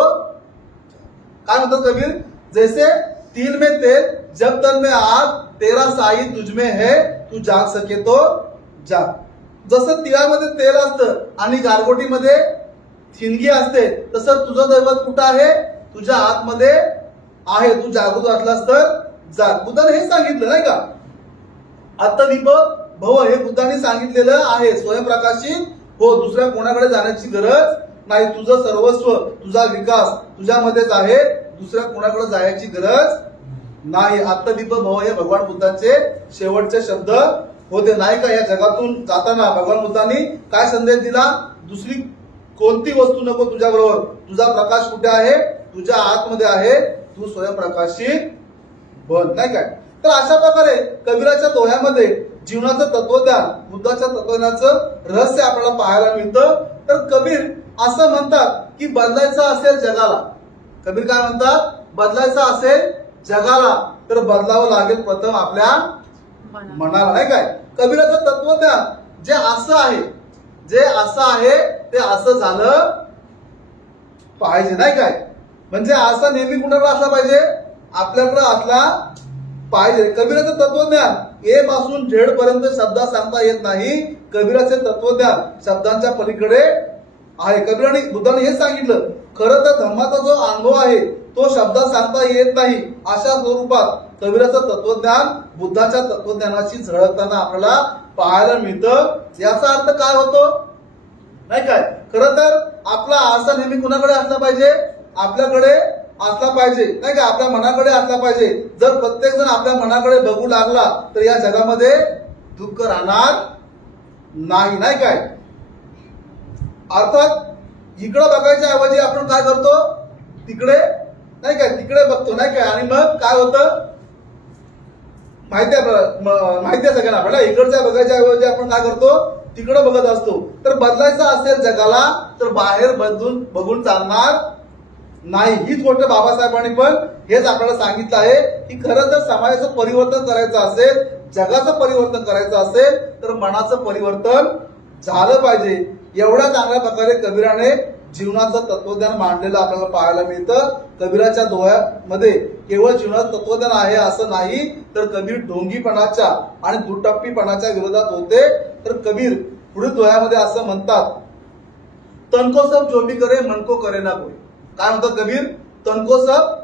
काय म्हणतात कबीर, जैसे तिल में तेल जब तन में आग, तेरा साई तुझ में है तू जाग सके तो जाग. जसं तिळामध्ये तेल असतं आणि गारगोटीमध्ये ठिणगी असते, तसं तुझं दैवत कुठं आहे, तुझ्या आतमध्ये आहे. तू जागृत असलास तर जाग. बुद्धाने हे सांगितलं, नाही का. आत्मदीप भव हे बुद्धाने सांगितलेलं आहे. स्वयंप्रकाशित हो, दुसऱ्या कोणाकडे जाण्याची गरज नाही. तुझं सर्वस्व, तुझा विकास तुझ्यामध्येच आहे, दुसऱ्या कोणाकडे जायची गरज नाही. आत्मदीप भव हे भगवान बुद्धांचे शेवटचे शब्द होते, नाही का. या जगातून जाताना भगवान बुद्धांनी काय संदेश दिला, दुसरी कोणती वस्तू नको तुझ्या बरोबर, तुझा प्रकाश कुठे आहे, तुझ्या आतमध्ये आहे, तू स्वयंप्रकाशित बन, नाही काय. तर अशा प्रकारे कबीराच्या दोह्यामध्ये जीवनाचं तत्वज्ञान, बुद्धाच्या तत्वज्ञानाचं रहस्य आपल्याला पाहायला मिळतं. तर कबीर असं म्हणतात की बदलायचं असेल जगाला, कबीर काय म्हणतात, बदलायचं असेल जगाला तर बदलावं लागेल प्रथम आपल्या मनाला, नाही काय. कबीराचं तत्वज्ञान जे असं आहे, जे असं आहे ते असं झालं पाहिजे, नाही काय. म्हणजे असं नेहमी कुणाकडे असला पाहिजे, आपल्याकडे असला पाहिजे. कबीराचं तत्वज्ञान ए पासून झेड पर्यंत शब्दात सांगता येत नाही. कबीराचे तत्वज्ञान शब्दांच्या पलीकडे आहे. कबीराने, बुद्धाने हे सांगितलं, खरं तर धम्माचा जो अनुभव आहे तो शब्दात सांगता येत नाही. अशा स्वरूपात कबीराचं तत्वज्ञान बुद्धाच्या तत्वज्ञानाशी झळकताना आपल्याला पाहायला मिळतं. याचा अर्थ काय होतो, नाही काय. खरं तर आपला आरसा नेहमी कुणाकडे असला पाहिजे, आपल्याकडे असला पाहिजे, नाही का. आपल्या मनाकडे असला पाहिजे. जर प्रत्येक जण आपल्या मनाकडे बघू लागला तर या जगामध्ये दुःख राहणार नाही, नाही काय. अर्थात इकडे बघायच्या ऐवजी आपण काय करतो, तिकडे, नाही काय, तिकडे बघतो, नाही काय. आणि मग काय होतं माहिती आहे सगळ्यांना आपल्याला. इकडच्या बघायच्या ऐवजी आपण काय करतो, तिकडे बघत असतो. तर बदलायचं असेल जगाला तर बाहेर बघून चालणार नाही. हीच गोष्ट बाबासाहेबांनी पण हेच आपल्याला सांगितलं आहे की खरं तर समाजाचं परिवर्तन करायचं असेल, जगाचं परिवर्तन करायचं असेल तर मनाचं परिवर्तन झालं पाहिजे. एवढ्या चांगल्या प्रकारे कबीराने जीवनाचं तत्वज्ञान मांडलेलं आपल्याला पाहायला मिळतं. कबीराच्या दोह्यामध्ये केवळ जीवनाचं तत्वज्ञान आहे असं नाही, तर कबीर ढोंगीपणाच्या आणि दुटप्पीपणाच्या विरोधात होते. तर कबीर पुढील दोह्यामध्ये असं म्हणतात, तनको सब जो भी करे मन को करे ना कोई. काय म्हणतात कबीर, तनको सब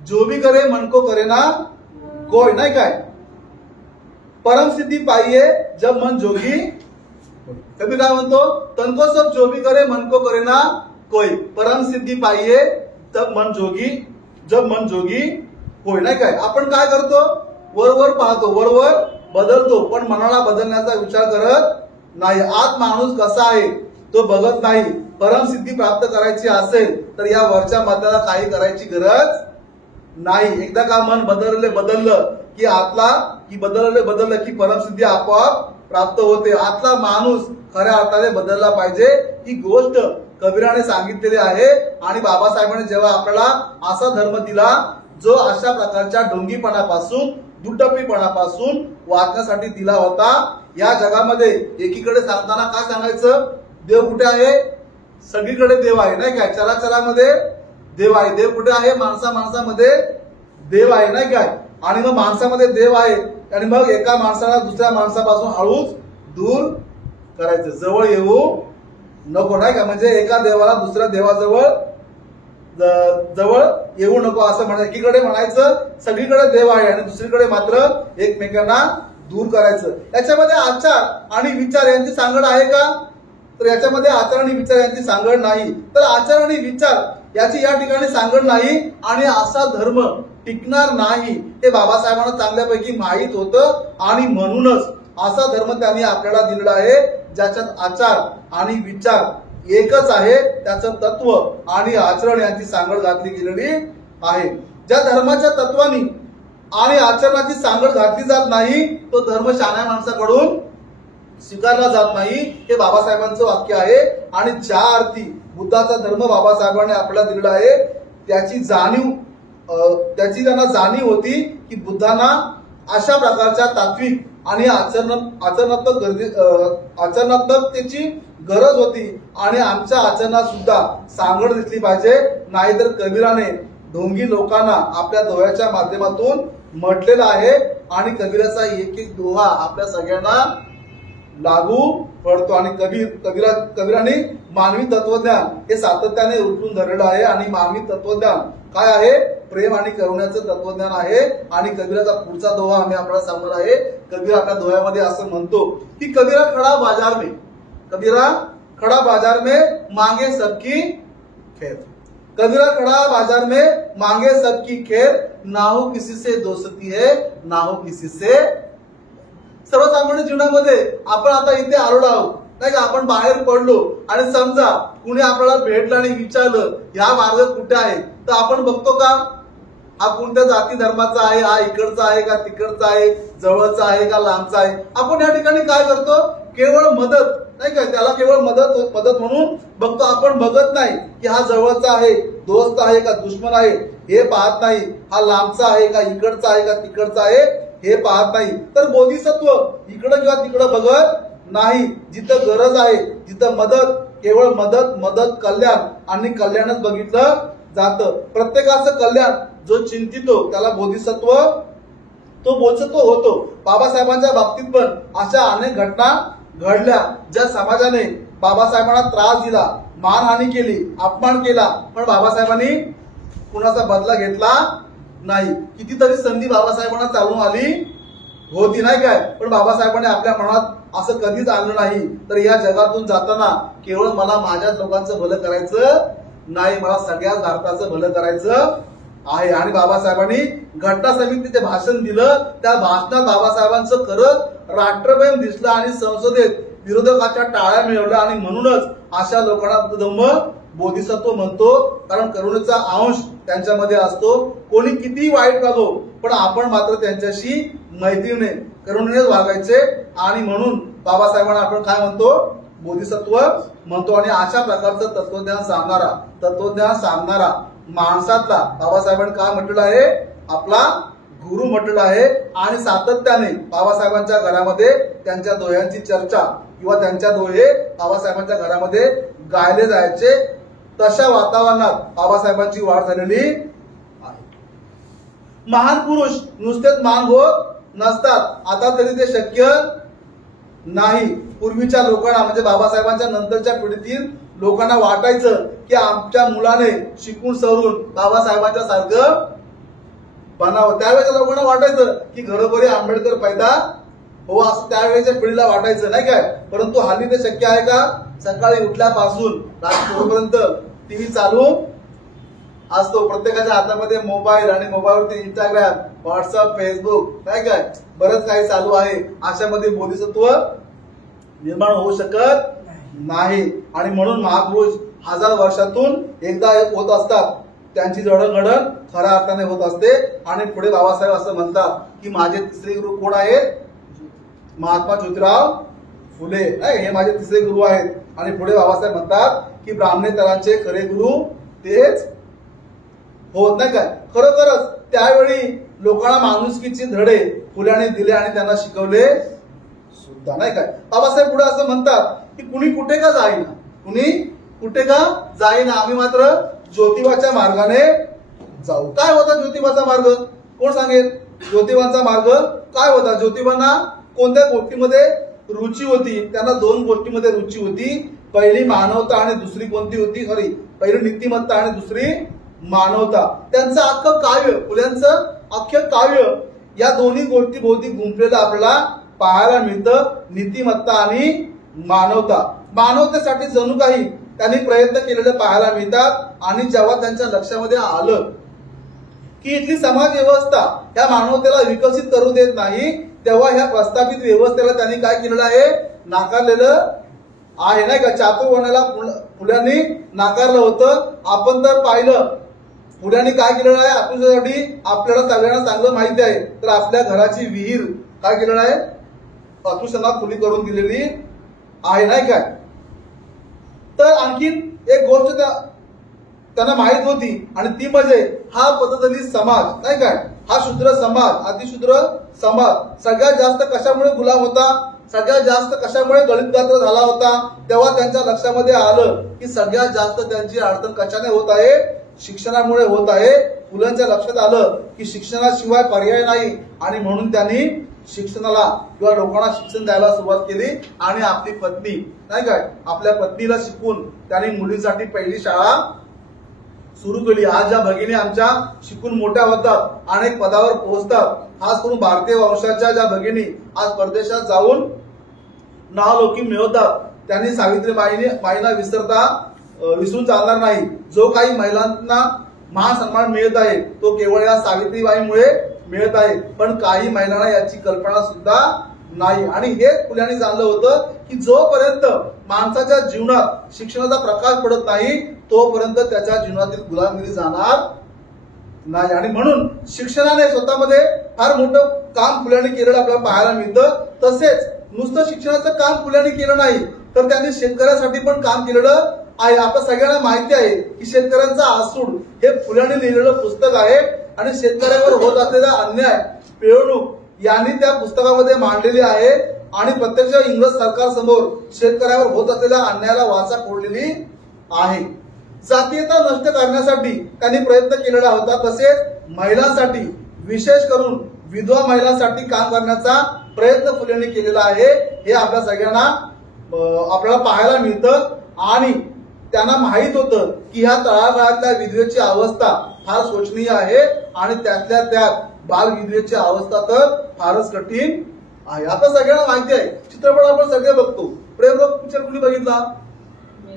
जो भी करे मन को करे ना कोई, नाही काय. परम सिद्धी पाहिये जब मन जोगी. कबीर काय म्हणतो, तनको सब जो भी करे मन को करे ना कोई, परम सिद्धी पाहिये जब मन जोगी होय, नाही काय. आपण काय करतो, वरवर पाहतो, वरवर बदलतो, पण मनाला बदलण्याचा विचार करत नाही. आत माणूस कसा आहे तो बघत नाही. परमसिद्धी प्राप्त करायची असेल तर या वरच्या मताला काही करायची गरज नाही. एकदा का मन बदललं की आतला बदललं की परमसिद्धी आपोआप प्राप्त होते. आतला माणूस खऱ्या अर्थाने बदलला पाहिजे. ही गोष्ट कबीराने सांगितलेली आहे. आणि बाबासाहेबांनी जेव्हा आपल्याला असा धर्म दिला जो अशा प्रकारच्या ढोंगीपणापासून, दुटप्पीपणापासून वाचण्यासाठी दिला होता. या जगामध्ये एकीकडे सांगताना काय सांगायचं, देव कुठे आहे, सगळीकडे देव आहे, नाही काय. चराचरामध्ये देव आहे. देव कुठे आहे, माणसामध्ये देव आहे, नाही काय. आणि मग माणसामध्ये देव आहे आणि मग एका माणसाला दुसऱ्या माणसापासून हळूच दूर करायचं, जवळ येऊ नको, नाही का. म्हणजे एका देवाला दुसऱ्या देवाजवळ येऊ नको असं म्हणायचं. एकीकडे म्हणायचं सगळीकडे देव आहे आणि दुसरीकडे मात्र एकमेकांना दूर करायचं. याच्यामध्ये आचार आणि विचार यांची सांगड आहे का, तर याच्यामध्ये आचार आणि विचार यांची सांगड नाही. तर आचार आणि विचार याची या ठिकाणी सांगड नाही आणि असा धर्म टिकणार नाही हे बाबासाहेबांना चांगल्यापैकी माहीत होतं. आणि म्हणूनच असा धर्म त्यांनी आपल्याला दिलेला आहे ज्याच्यात आचार आणि विचार एकच आहे, त्याचं तत्व आणि आचरण यांची सांगड घातली गेलेली आहे. ज्या धर्माच्या तत्वानी आणि आचरणाची सांगड घातली जात नाही तो धर्म शहाण्या माणसाकडून स्वीकारला जात नाही, हे बाबासाहेबांचं वाक्य आहे. आणि ज्या अर्थी बुद्धाचा धर्म बाबासाहेबांनी आपल्याला दिलेला आहे त्याची त्यांना जाणीव होती की बुद्धांना अशा प्रकारच्या तात्विक आणि आचरणात्मकतेची गरज होती. आणि आमच्या आचरणात सुद्धा सांगड दिसली पाहिजे, नाहीतर कबीराने ढोंगी लोकांना आपल्या दोह्याच्या माध्यमातून म्हटलेलं आहे. आणि कबीराचा एक एक दोहा आपल्या सगळ्यांना लागू पडतो. आणि कबीराने मानवी तत्वज्ञान हे सातत्याने उलटून धरलेलं आहे. आणि मानवी तत्वज्ञान काय आहे? प्रेम आणि करुण्याचं तत्वज्ञान आहे. आणि कबीराचा पुढचा दोहा आम्ही आपल्याला सांगणार आहे. कबीर आपल्या दोह्यामध्ये असं म्हणतो की कबीरा खड़ा बाजार में मांगे सबकी खैर. कबीरा खड़ा बाजार में मांगे सबकी खैर, ना हो किसी से दोस्ती है ना हो किसी से. सर्वसामान्य जीवनामध्ये आपण आता इथे आलो आहोत नाही का, आपण बाहेर पडलो आणि समजा कुणी आपल्याला भेटलं आणि विचारलं ह्या मार्ग कुठे आहे, तर आपण बघतो का हा कोणत्या जाती धर्माचा आहे, हा इकडचा आहे का तिकडचा आहे, जवळचा आहे का लांबचा आहे. आपण या ठिकाणी काय करतो? केवळ मदत नाही का, त्याला केवळ मदत म्हणून बघतो. आपण बघत नाही की हा जवळचा आहे, दोस्त आहे का दुश्मन आहे हे पाहत नाही. हा लांबचा आहे का इकडचा आहे का तिकडचा आहे हे पाहत नाही. तर बोधिसत्व इकडं किंवा तिकडं बघत नाही. जिथं गरज आहे, जिथं मदत, केवळ मदत कल्याण आणि कल्याणच बघितलं जातं. प्रत्येकाचं कल्याण जो चिंतितो त्याला बोधिसत्व होतो. बाबासाहेबांच्या बाबतीत पण अशा अनेक घटना घडल्या ज्या समाजाने बाबासाहेबांना त्रास दिला, मानहानी केली, अपमान केला, पण बाबासाहेबांनी कुणाचा बदला घेतला नाही. कितीतरी संधी बाबासाहेबांना चालून आली होती नाही काय, पण बाबासाहेबांनी आपल्या मनात असं कधीच आलं नाही तर या जगातून जाताना केवळ मला माझ्याच लोकांचं भलं करायचं नाही, मला सगळ्याच भारताचं भलं करायचं आहे. आणि बाबासाहेबांनी घटना समितीचे भाषण दिलं. त्या भाषणात बाबासाहेबांचं खरं राष्ट्रप्रेम दिसलं आणि संसदेत विरोधकाच्या टाळ्या मिळवल्या. आणि म्हणूनच अशा लोकांना बुद्धधम्म बोधिसत्व म्हणतो, कारण करुणेचा अंश त्यांच्यामध्ये असतो. कोणी किती वाईट वागो पण आपण मात्र त्यांच्याशी मैत्रीने करुणेनेच वागायचे. आणि म्हणून बाबासाहेबांना आपण काय म्हणतो? बोधिसत्व म्हणतो. आणि अशा प्रकारचं तत्वज्ञान सांगणारा माणसातला बाबासाहेबांनी काय म्हटलेलं आहे? आपला गुरु म्हटलेलं आहे. आणि सातत्याने बाबासाहेबांच्या घरामध्ये त्यांच्या दोह्यांची चर्चा किंवा त्यांच्या दोहे बाबासाहेबांच्या घरामध्ये गायले जायचे. तशा वातावरणात बाबासाहेबांची वाढ झालेली आहे. महान पुरुष नुसतेच मान होत नसतात, आता तरी ते शक्य नाही. पूर्वीच्या लोकांना म्हणजे बाबासाहेबांच्या नंतरच्या पिढीतील लोकांना वाटायचं की आमच्या मुलाने शिकून सवरून बाबासाहेबांच्या सारखं बनावं. त्यावेळेच्या लोकांना वाटायचं की घरोघरी आंबेडकर पैदा हो, असं त्यावेळेच्या पिढीला वाटायचं नाही काय. परंतु हल्ली ते शक्य आहे का? सकाळी उठल्यापासून रात्रीपर्यंत टीव्ही चालू असतो, प्रत्येकाच्या हातामध्ये मोबाईल आणि मोबाईलवरती इंस्टाग्राम, व्हॉट्सअप, फेसबुक नाही काय बरंच काही चालू आहे. अशामध्ये बोधिसत्व निर्माण होऊ शकत नाही. आणि म्हणून महापुरुष 1000 वर्षातून एकदा होत असतात. त्यांची जडणघडण खऱ्या अर्थाने होत असते. आणि पुढे बाबासाहेब असं म्हणतात की माझे तिसरे गुरु कोण आहेत? महात्मा ज्योतिराव फुले हे माझे तिसरे गुरु आहेत. आणि पुढे बाबासाहेब म्हणतात की ब्राह्मणेतरांचे खरे गुरु तेच होत नाही काय. खरोखरच त्यावेळी लोकांना माणुसकीचे धडे फुल्याने दिले आणि त्यांना शिकवले सुद्धा नाही काय. बाबासाहेब पुढे असं म्हणतात की कुणी कुठे का जाईना, आम्ही मात्र ज्योतिबाच्या मार्गाने जाऊ. काय होता ज्योतिबाचा मार्ग? कोण सांगेल? ज्योतिबाचा मार्ग काय होता? ज्योतिबांना कोणत्या गोष्टीमध्ये रुची होती? त्यांना 2 गोष्टीमध्ये रुची होती. पहिली मानवता आणि दुसरी कोणती होती? पहिली नीतिमत्ता आणि दुसरी मानवता. त्यांचं अख्खं काव्य, फुल्यांचं अख्खं काव्य या दोन्ही गोष्टी भोवती गुंफलेलं आपल्याला पाहायला मिळतं. नीतिमत्ता आणि मानवता. मानवतेसाठी जणू काही त्यांनी प्रयत्न केलेले पाहायला मिळतात. आणि जेव्हा त्यांच्या लक्षामध्ये आलं की इथली समाज व्यवस्था या मानवतेला विकसित करू देत नाही, तेव्हा ह्या प्रस्थापित व्यवस्थेला त्यांनी काय केलेलं आहे? नाकारलेलं आहे नाही का. चातुर्वर्ण्याला फुल्यांनी नाकारलं होतं. आपण तर पाहिलं फुल्यांनी काय केलेलं आहे आपल्यासाठी, आपल्याला सगळ्यांना चांगलं माहिती आहे. तर आपल्या घराची विहीर काय केलेलं आहे? अस्पृश्यांना खुली करून दिलेली आहे, नाही काय. तर आणखीन एक गोष्ट त्यांना माहित होती आणि ती म्हणजे हा पतदलित समाज, नाही काय, हा शूद्र समाज, अतिशूद्र समाज सगळ्यात जास्त कशामुळे गुलाम होता, सगळ्यात जास्त कशामुळे गळीत गात्र झाला होता. तेव्हा त्यांच्या लक्षामध्ये आलं की सगळ्यात जास्त त्यांची अडचण कशाने होत आहे, शिक्षणामुळे होत आहे. फुलांच्या लक्षात आलं की शिक्षणाशिवाय पर्याय नाही आणि म्हणून त्यांनी शिक्षणाला किंवा लोकांना शिक्षण द्यायला सुरुवात केली आणि आपली पत्नी, नाही काय, आपल्या पत्नीला शिकून त्यांनी मुलींसाठी पहिली शाळा सुरू केली. आज ज्या भगिनी आमच्या शिकून मोठ्या होतात, अनेक पदावर पोहोचतात, खास करून भारतीय वंशाच्या ज्या भगिनी आज परदेशात जाऊन नावलौकिक मिळवतात, त्यांनी सावित्रीबाईंना विसरून चालणार नाही. जो काही महिलांना मान सन्मान मिळत आहे तो केवळ या सावित्रीबाईंमुळे मिळत आहे. पण काही महिलांना याची कल्पना सुद्धा नाही. आणि हेच फुल्यांनी जाणलं होतं की जोपर्यंत माणसाच्या जीवनात शिक्षणाचा प्रकाश पडत नाही तोपर्यंत त्याच्या जीवनातील गुलामगिरी जाणार नाही. आणि म्हणून शिक्षणाने स्वतःमध्ये फार मोठं काम फुल्यांनी केलेलं आपल्याला पाहायला मिळतं. तसेच नुसतं शिक्षणाचं काम फुल्यांनी केलं नाही तर त्यांनी शेतकऱ्यासाठी पण काम केलेलं आहे. आपल्या सगळ्यांना माहिती आहे की शेतकऱ्यांचा आसूड हे फुल्यांनी लिहिलेलं पुस्तक आहे आणि शेतकऱ्यावर होत असलेला अन्याय, पिळवणूक यांनी त्या पुस्तकामध्ये मांडलेली आहे आणि प्रत्यक्ष इंग्रज सरकारसमोर शेतकऱ्यावर होत असलेल्या अन्यायाला वाचा फोडलेली आहे. जातीयता नष्ट करण्यासाठी त्यांनी प्रयत्न केलेला होता. तसेच महिलांसाठी, विशेष करून विधवा महिलांसाठी काम करण्याचा प्रयत्न फुलेंनी केलेला आहे. हे आपल्या सगळ्यांना आपल्याला पाहायला मिळतं आणि त्यांना माहित होतं की ह्या तळागाळातल्या विधवेची अवस्था फार शोचनीय आहे आणि त्यातल्या त्यात बाल विधवेची अवस्था तर फारच कठीण आहे. आता सगळ्यांना माहिती आहे, चित्रपट आपण सगळे बघतो. प्रेमरोग पिक्चर कुणी बघितला?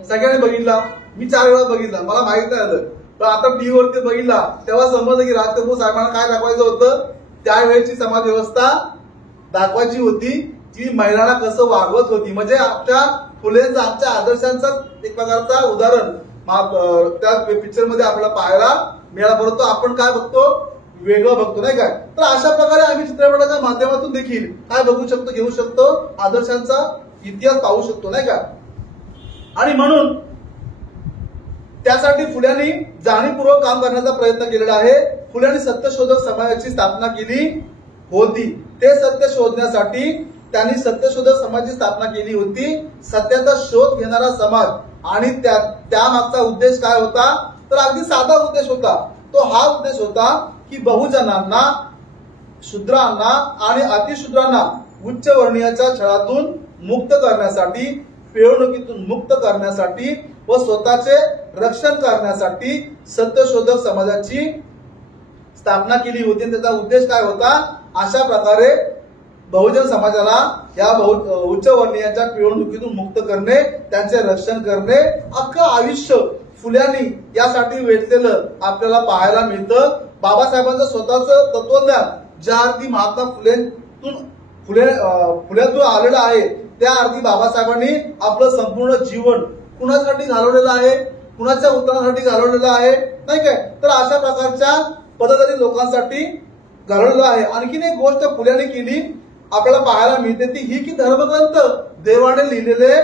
सगळ्यांनी बघितला. मी 4 वेळा बघितला, मला माहित नाही आलं. पण आता टीव्ही वरती बघितला तेव्हा समजलं की राज कपूर साहेबांना काय दाखवायचं होतं. त्यावेळेची समाज व्यवस्था दाखवायची होती की महिलांना कसं वागवत होती. म्हणजे आपल्या फुलेंचा, आमच्या आदर्शांचं एक प्रकारचा उदाहरण त्या पिक्चर मध्ये आपल्याला पाहायला मिळाला. परंतु आपण काय बघतो, वेगळं बघतो, नाही काय. तर अशा प्रकारे आम्ही चित्रपटाच्या माध्यमातून देखील काय बघू शकतो, घेऊ शकतो, आदर्शांचा इतिहास पाहू शकतो, नाही का. आणि म्हणून त्यासाठी फुल्यांनी जाणीवपूर्वक काम करण्याचा प्रयत्न केलेला आहे. फुल्यांनी सत्यशोधक समाजाची स्थापना केली होती. ते सत्य शोधण्यासाठी त्यांनी सत्यशोधक समाजाची स्थापना केली होती. सत्याचा शोध घेणारा समाज. आणि त्यामागचा उद्देश काय होता, तर अगदी साधा उद्देश होता. तो हा उद्देश होता की बहुजनांना, शूद्रांना आणि अतिशूद्रांना उच्च वर्णीयाच्या छळातून मुक्त करण्यासाठी, पिळवणुकीतून मुक्त करण्यासाठी व स्वतःचे रक्षण करण्यासाठी सत्यशोधक समाजाची स्थापना केली होती. त्याचा उद्देश काय होता, अशा प्रकारे बहुजन समाजाला या उच्च वर्णीयांच्या पिळवणुकीतून मुक्त करणे, त्यांचे रक्षण करणे. अख्खं आयुष्य फुल्यांनी यासाठी वेचलेलं आपल्याला पाहायला मिळतं. बाबासाहेबांचं स्वतःचं तत्वज्ञान ज्या अर्थी महात्मा फुल्यातून आलेलं आहे त्या अर्थी बाबासाहेबांनी आपलं संपूर्ण जीवन कुणासाठी घालवलेलं आहे, कुणाच्या उत्तरासाठी घालवलेलं आहे, नाही काय. तर अशा प्रकारच्या पददलित लोकांसाठी घालवलेलं आहे. आणखीन एक गोष्ट फुल्यांनी केली आपल्याला पाहायला मिळते ती ही की धर्मग्रंथ देवाने लिहिलेले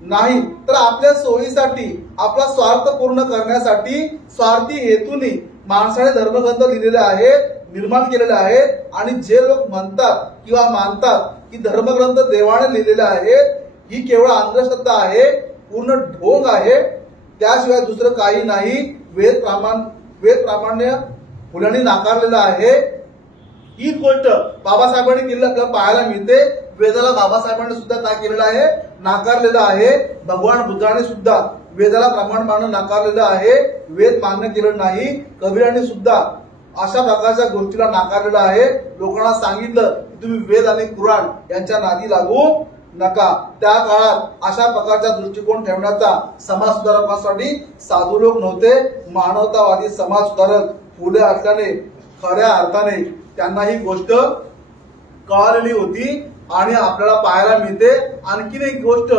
नाही, तर आपल्या सोयीसाठी, आपला स्वार्थ पूर्ण करण्यासाठी, स्वार्थी हेतूने माणसाने धर्मग्रंथ लिहिलेले आहेत, निर्माण केलेले आहेत. आणि जे लोक म्हणतात किंवा मानतात की धर्मग्रंथ देवाने लिहिलेले आहेत, ही केवळ अंधश्रद्धा आहे, पूर्ण ढोंग आहे, त्याशिवाय दुसरं काही नाही. वेद प्रामाण्य फुल्यांनी नाकारलेलं आहे. ही गोष्ट बाबासाहेबांनी केलेली आपल्याला पाहायला मिळते. वेदाला बाबासाहेबांनी सुद्धा काय केलेलं आहे, नाकारलेलं आहे. भगवान बुद्धाने सुद्धा वेदाला प्रमाण मानून नाकारलेलं आहे, वेद मान्य केलं नाही. कबीरांनी सुद्धा अशा प्रकारच्या गोष्टीला नाकारलेलं आहे. लोकांना सांगितलं की तुम्ही वेद आणि कुराण यांच्या नादी लागू नका. त्या काळात अशा प्रकारचा दृष्टिकोन ठेवण्याचा समाज सुधारकांसाठी साधू लोक नव्हते, मानवतावादी समाज सुधारक फुले असल्याने खऱ्या अर्थाने त्यांना ही गोष्ट कळालेली होती. आणि आपल्याला पाहायला मिळते आणखीन एक गोष्ट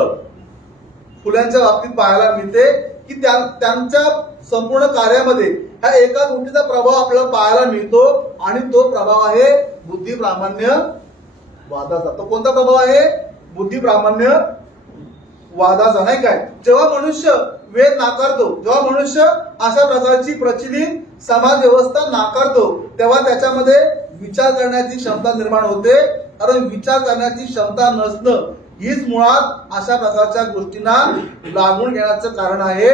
फुल्यांच्या बाबतीत पाहायला मिळते की त्यांच्या संपूर्ण कार्यामध्ये ह्या एका गोष्टीचा प्रभाव आपल्याला पाहायला मिळतो आणि तो प्रभाव आहे बुद्धी प्रामाण्य वादाचा. तो कोणता प्रभाव आहे? बुद्धी प्रामाण्य वादाचा, नाही काय? जेव्हा मनुष्य वेद नाकारतो, जेव्हा मनुष्य अशा प्रकारची प्रचलित समाज व्यवस्था नाकारतो, तेव्हा त्याच्यामध्ये विचार करण्याची क्षमता निर्माण होते. कारण विचार करण्याची क्षमता नसणं हीच मुळात अशा प्रकारच्या गोष्टींना लागून घेण्याचं कारण आहे.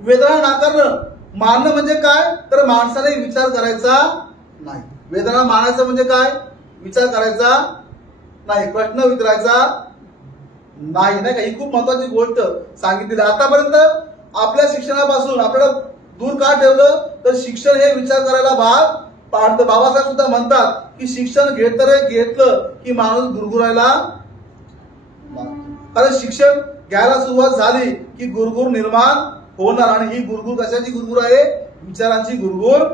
वेदना नाकारणं, मानणं म्हणजे काय? तर माणसाने विचार करायचा नाही. वेदना मानायचं म्हणजे काय? विचार करायचा नाही, प्रश्न विचारायचा नाही, नाही का? ही खूप महत्वाची गोष्ट सांगितली. आतापर्यंत आपल्या शिक्षणापासून आपल्याला दूर का ठेवलं? तर शिक्षण हे विचार करायला भाग पाडतं. बाबासाहेब सुद्धा म्हणतात की शिक्षण घेतलं की माणूस गुरगुरायला, कारण शिक्षण घ्यायला सुरुवात झाली की गुरगुर निर्माण होणार. आणि ही गुरगुर कशाची गुरगुर आहे? विचारांची गुरगुर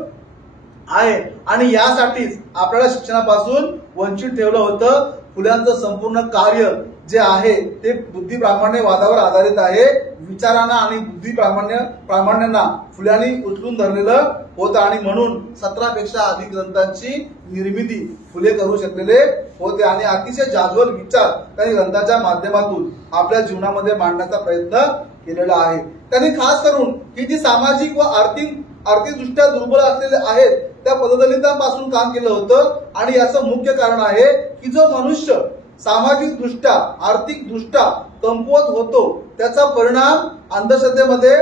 आहे. आणि यासाठीच आपल्याला शिक्षणापासून वंचित ठेवलं होतं. फुल्यांचं संपूर्ण कार्य जे आहे ते बुद्धी प्रामाण्य वादावर आधारित आहे. विचारांना आणि बुद्धी प्रामाण्यांना फुल्यांनी उचलून धरलेलं होतं. आणि म्हणून 17 पेक्षा अधिक ग्रंथांची निर्मिती फुले करू शकलेले होते. आणि अतिशय जाज्वल विचार त्यांनी ग्रंथाच्या माध्यमातून आपल्या जीवनामध्ये मांडण्याचा प्रयत्न केलेला आहे. त्यांनी खास करून ही जी सामाजिक व आर्थिकदृष्ट्या दुर्बल असलेले आहेत त्या पददलितांपासून काम केलं होतं. आणि याचं मुख्य कारण आहे की जो मनुष्य सामाजिक दृष्ट्या आर्थिक दृष्ट्या कमकुवत होतो त्याचा परिणाम अंधश्रद्धेमध्ये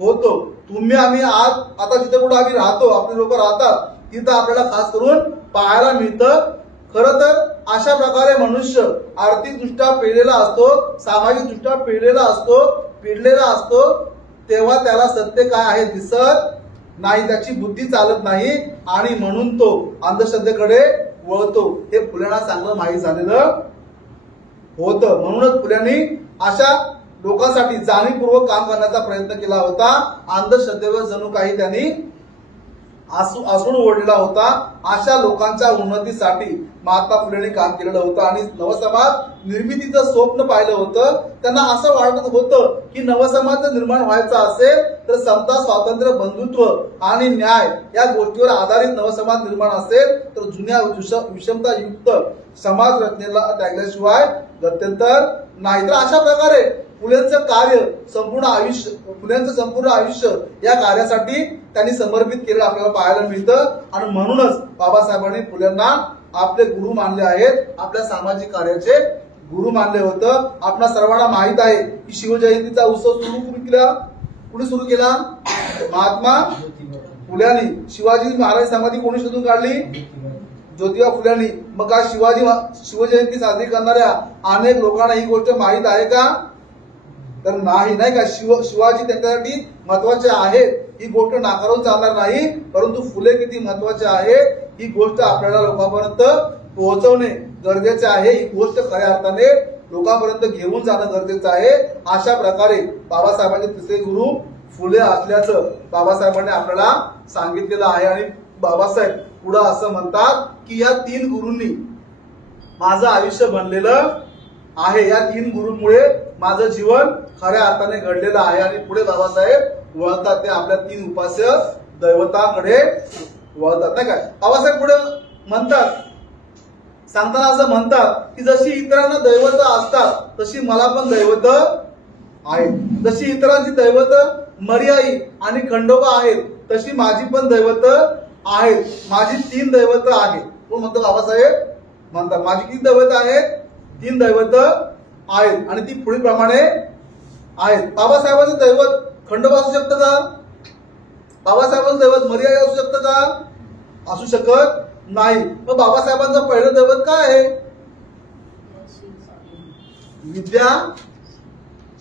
होतो. तुम्ही आम्ही आता जिथे कुठे आम्ही राहतो, आपले लोक राहतात, तिथं आपल्याला खास करून पाहायला मिळतं. खरं तर अशा प्रकारे मनुष्य आर्थिक दृष्ट्या पिळलेला असतो, सामाजिक दृष्ट्या पिळलेला असतो, तेव्हा त्याला सत्य काय आहे दिसत नाही, त्याची बुद्धी चालत नाही आणि म्हणून तो अंधश्रद्धेकडे वळतो. हे फुल्यांना चांगलं माहीत झालेलं होतं. म्हणूनच फुल्यांनी अशा लोकांसाठी जाणीवपूर्वक काम करण्याचा प्रयत्न केला होता. अंधश्रद्धेवर जणू काही त्यांनी आसून ओढलेला होता. अशा लोकांच्या उन्नतीसाठी महात्मा फुलेंनी काम केलेलं होतं आणि नवसमाज निर्मितीचं स्वप्न पाहिलं होतं. त्यांना असं वाटत होतं की नवसमाज निर्माण व्हायचा असेल तर समता, स्वातंत्र्य, बंधुत्व आणि न्याय या गोष्टीवर आधारित नवसमाज निर्माण असेल तर जुन्या विषमतायुक्त समाज रचनेला त्यागल्याशिवाय गत्यंतर नाही. तर अशा प्रकारे फुलेंचं कार्य फुलेंचं संपूर्ण आयुष्य या कार्यासाठी त्यांनी समर्पित केलेलं आपल्याला पाहायला मिळतं. आणि म्हणूनच बाबासाहेबांनी फुलेंना आपले गुरु मानले आहेत, आपल्या सामाजिक कार्याचे गुरु मानले होतं. आपल्या सर्वांना माहित आहे की शिवजयंतीचा उत्सव कुणी सुरू केला? महात्मा फुल्यांनी. शिवाजी महाराज समाधी कोणी शोधून काढली? ज्योतिबा फुल्यांनी. मग का शिवजयंती साजरी करणाऱ्या अनेक लोकांना ही गोष्ट माहित आहे का? तर नाही, नाही का? शिवाजी त्यांच्यासाठी महत्वाचे आहेत ही गोष्ट नाकारून चालणार नाही. परंतु फुले किती महत्वाचे आहे ही गोष्ट आपल्याला लोकांपर्यंत पोहोचवणे गरजेचे आहे. ही गोष्ट खऱ्या अर्थाने लोकांपर्यंत घेऊन जाणं गरजेचं आहे. अशा प्रकारे बाबासाहेबांचे तिसरे गुरु फुले असल्याचं बाबासाहेबांनी आपल्याला सांगितलेलं आहे. आणि बाबासाहेब पुढे असं म्हणतात की या 3 गुरूंनी माझं आयुष्य बनलेलं आहे. या 3 गुरूंमुळे माझं जीवन खऱ्या अर्थाने घडलेलं आहे. आणि पुढे बाबासाहेब वळतात ते आपल्या 3 उपास्य दैवतांकडे वळतात, नाही काय? बाबासाहेब पुढे म्हणतात, सांगताना असं म्हणतात की जशी इतरांना दैवत असतात तशी मला पण दैवत आहेत. जशी इतरांची दैवत मर्याई आणि खंडोबा आहेत तशी माझी पण दैवत आहेत. माझी 3 दैवत आहेत. कोण म्हणतो? बाबासाहेब म्हणतात माझी किती दैवत आहेत? 3 दैवत आहेत. आणि ती पुढील प्रमाणे आहेत. बाबासाहेबांचं दैवत खंडोबा असू शकतं का? बाबासाहेबांचं दैवत मर्यादा असू शकतं का? असू शकत नाही. मग बाबासाहेबांचं पहिलं दैवत काय आहे? विद्या,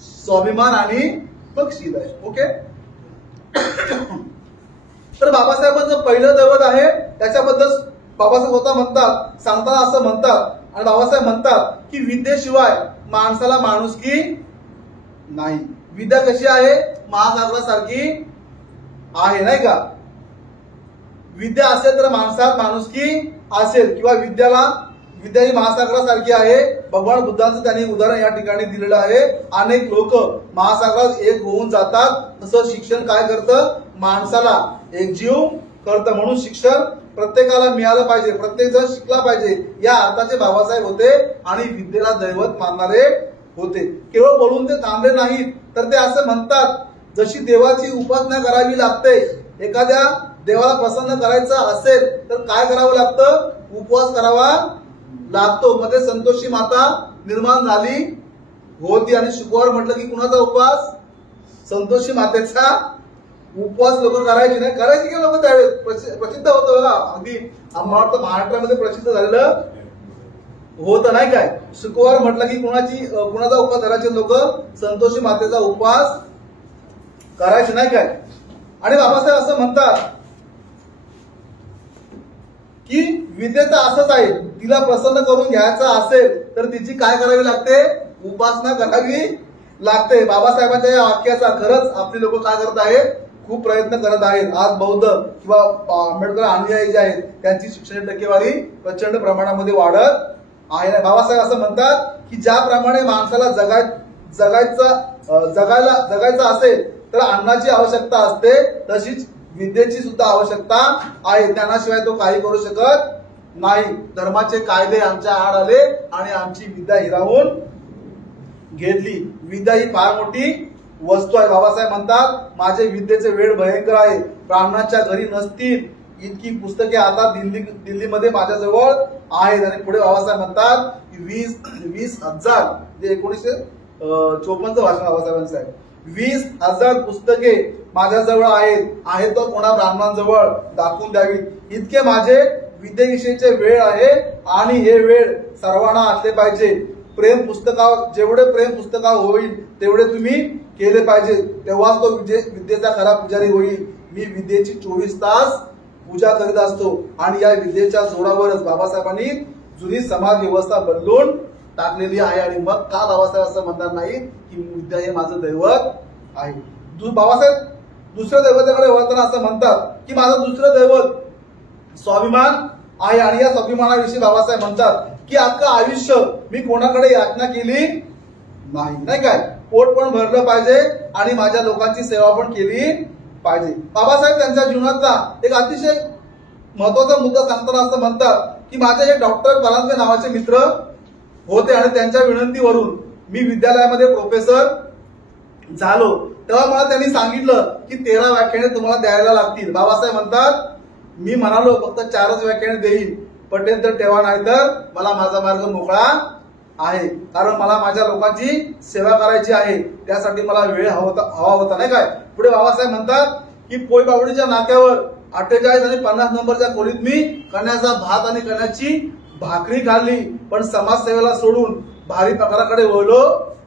स्वाभिमान आणि बक्षीस आहे. ओके. तर बाबासाहेबांचं पहिलं दैवत आहे. त्याच्याबद्दल बाबासाहेब स्वतः म्हणतात, सांगताना असं म्हणतात. आणि बाबासाहेब म्हणतात की विद्येशिवाय माणसाला माणुसकी नाही. विद्या कशी आहे? महासागरासारखी आहे, नाही का? विद्या असेल तर माणसात माणुसकी असेल. किंवा विद्या ही महासागरासारखी आहे. भगवान बुद्धांचं त्यांनी उदाहरण या ठिकाणी दिलेलं आहे. अनेक लोक महासागरात एक होऊन जातात. तसं शिक्षण काय करतं? माणसाला एकजीव करतं. म्हणून शिक्षण प्रत्येकाला मिळालं पाहिजे, प्रत्येक जण शिकला पाहिजे या अर्थाचे बाबासाहेब होते आणि विद्येला दैवत मानणारे होते. केवळ बोलून ते थांबले नाहीत, तर ते असं म्हणतात, जशी देवाची उपासना करावी लागते, एखाद्या देवाला प्रसन्न करायचं असेल तर काय करावं लागतं? उपवास करावा लागतो. मध्ये संतोषी माता निर्माण झाली होती आणि शुक्रवार म्हटलं की कुणाचा उपवास? संतोषी मातेचा उपवास लोक करायचे नाही, करायचे की लोक त्यावेळेस प्रसिद्ध होतं बघा, अगदी आम्हाला वाटतं महाराष्ट्रामध्ये प्रसिद्ध झालेलं होतं नाही काय. शुक्रवार म्हटलं की कुणाचा उपवास करायचे लोक? संतोषी मातेचा उपवास करायचे नाही काय. आणि बाबासाहेब असं म्हणतात की विद्येचं असंच आहे, तिला प्रसन्न करून घ्यायचं असेल तर तिची काय करावी लागते? उपासना करावी लागते. बाबासाहेबांच्या या वाक्याचा खरंच आपली लोक काय करत आहेत? खूप प्रयत्न करत आहेत. आज बौद्ध किंवा आंबेडकर अनुयायी जे आहेत त्यांची शिक्षण टक्केवारी प्रचंड प्रमाणामध्ये वाढत आहे. बाबासाहेब असं म्हणतात की ज्याप्रमाणे माणसाला जगायचं असेल तर अन्नाची आवश्यकता असते, तशीच विद्येची सुद्धा आवश्यकता आहे. ज्ञानाशिवाय तो काही करू शकत नाही. धर्माचे कायदे आमच्या आड आले आणि आमची विद्या हिरावून घेतली. विद्या ही फार मोठी वस्तू आहे. बाबासाहेब म्हणतात, माझे विद्येचे वेळ भयंकर आहे, ब्राह्मणाच्या घरी नसतील इतकी पुस्तके आता दिल्लीमध्ये माझ्याजवळ आहेत. आणि पुढे बाबासाहेब म्हणतात की 20,000 जे 1954 भाषण बाबासाहेबांचं आहे, 20,000 पुस्तके माझ्याजवळ आहेत तर कोणा ब्राह्मणांजवळ दाखवून द्यावी. इतके माझे विद्येविषयीचे वेळ आहे आणि हे वेळ सर्वांना असले पाहिजे. जेवढे प्रेम पुस्तकावर होईल तेवढे तुम्ही केले पाहिजे, तेव्हाच तो विद्येचा खरा पुजारी होईल. मी विद्येची 24 तास पूजा करीत असतो आणि या विद्येच्या जोरावरच बाबासाहेबांनी जुनी समाज व्यवस्था बदलून टाकलेली आहे. आणि मग का बाबासाहेब असं म्हणणार नाही की विद्या हे माझं दैवत आहे? बाबासाहेब दुसऱ्या दैवताकडे वळताना असं म्हणतात की माझं दुसरं दैवत स्वाभिमान आहे. आणि या स्वाभिमानाविषयी बाबासाहेब म्हणतात की अख्खं आयुष्य मी कोणाकडे याचना केली नाही काय, पोट पण भरलं पाहिजे आणि माझ्या लोकांची सेवा पण केली पाहिजे. बाबासाहेब त्यांच्या जीवनातला एक अतिशय महत्वाचा मुद्दा सांगताना असं म्हणतात की माझे हे डॉक्टर परांजपे नावाचे मित्र होते आणि त्यांच्या विनंतीवरून मी विद्यालयामध्ये प्रोफेसर झालो. तेव्हा मला त्यांनी सांगितलं की 13 व्याख्याने तुम्हाला द्यायला लागतील. बाबासाहेब म्हणतात, मी म्हणालो फक्त 4च व्याख्याने देईन, पटेल तर ठेवा, नाही तर मला माझा मार्ग मोकळा आहे, कारण मला माझ्या लोकांची सेवा करायची आहे, त्यासाठी मला वेळ हवा होता नाही काय. पुढे बाबासाहेब म्हणतात की पोयबावडीच्या नाक्यावर 48 आणि 50 नंबरच्या खोलीत मी कण्याचा भात आणि कण्याची भाकरी खाल्ली, पण समाजसेवेला सोडून भारी पगाराकडे वळलो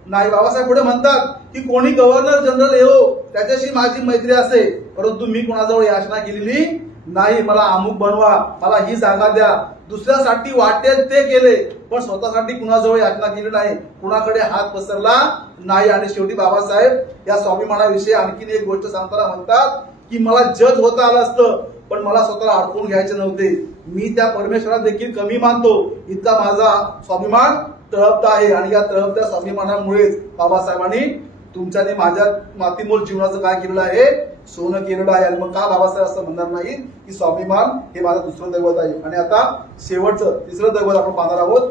नाही. बाबासाहेब पुढे म्हणतात की कोणी गव्हर्नर जनरल येवो त्याच्याशी माझी मैत्री असे, परंतु मी कोणाजवळ याचना केलेली नाही. मला अमुक बनवा, मला ही जागा द्या, दुसऱ्यासाठी वाटेल ते केले, पण स्वतःसाठी कुणाजवळ याचना केली नाही, कुणाकडे हात पसरला नाही. आणि शेवटी बाबासाहेब या स्वाभिमानाविषयी आणखीन एक गोष्ट सांगताना म्हणतात की मला जज होता आलं असतं, पण मला स्वतःला अडकून घ्यायचे नव्हते. मी त्या परमेश्वराला देखील कमी मानतो, इतका माझा स्वाभिमान तळपत आहे. आणि या तळपत्या स्वाभिमानामुळेच बाबासाहेबांनी तुमच्या माझ्या मातीमोल जीवनाचं काय केलेलं आहे? सोनं केलेलं आहे. आणि मग का बाबासाहेब असं म्हणणार नाही की स्वाभिमान हे माझं दुसरं दैवत आहे? आणि आता शेवटचं तिसरं दैवत आपण पाहणार आहोत.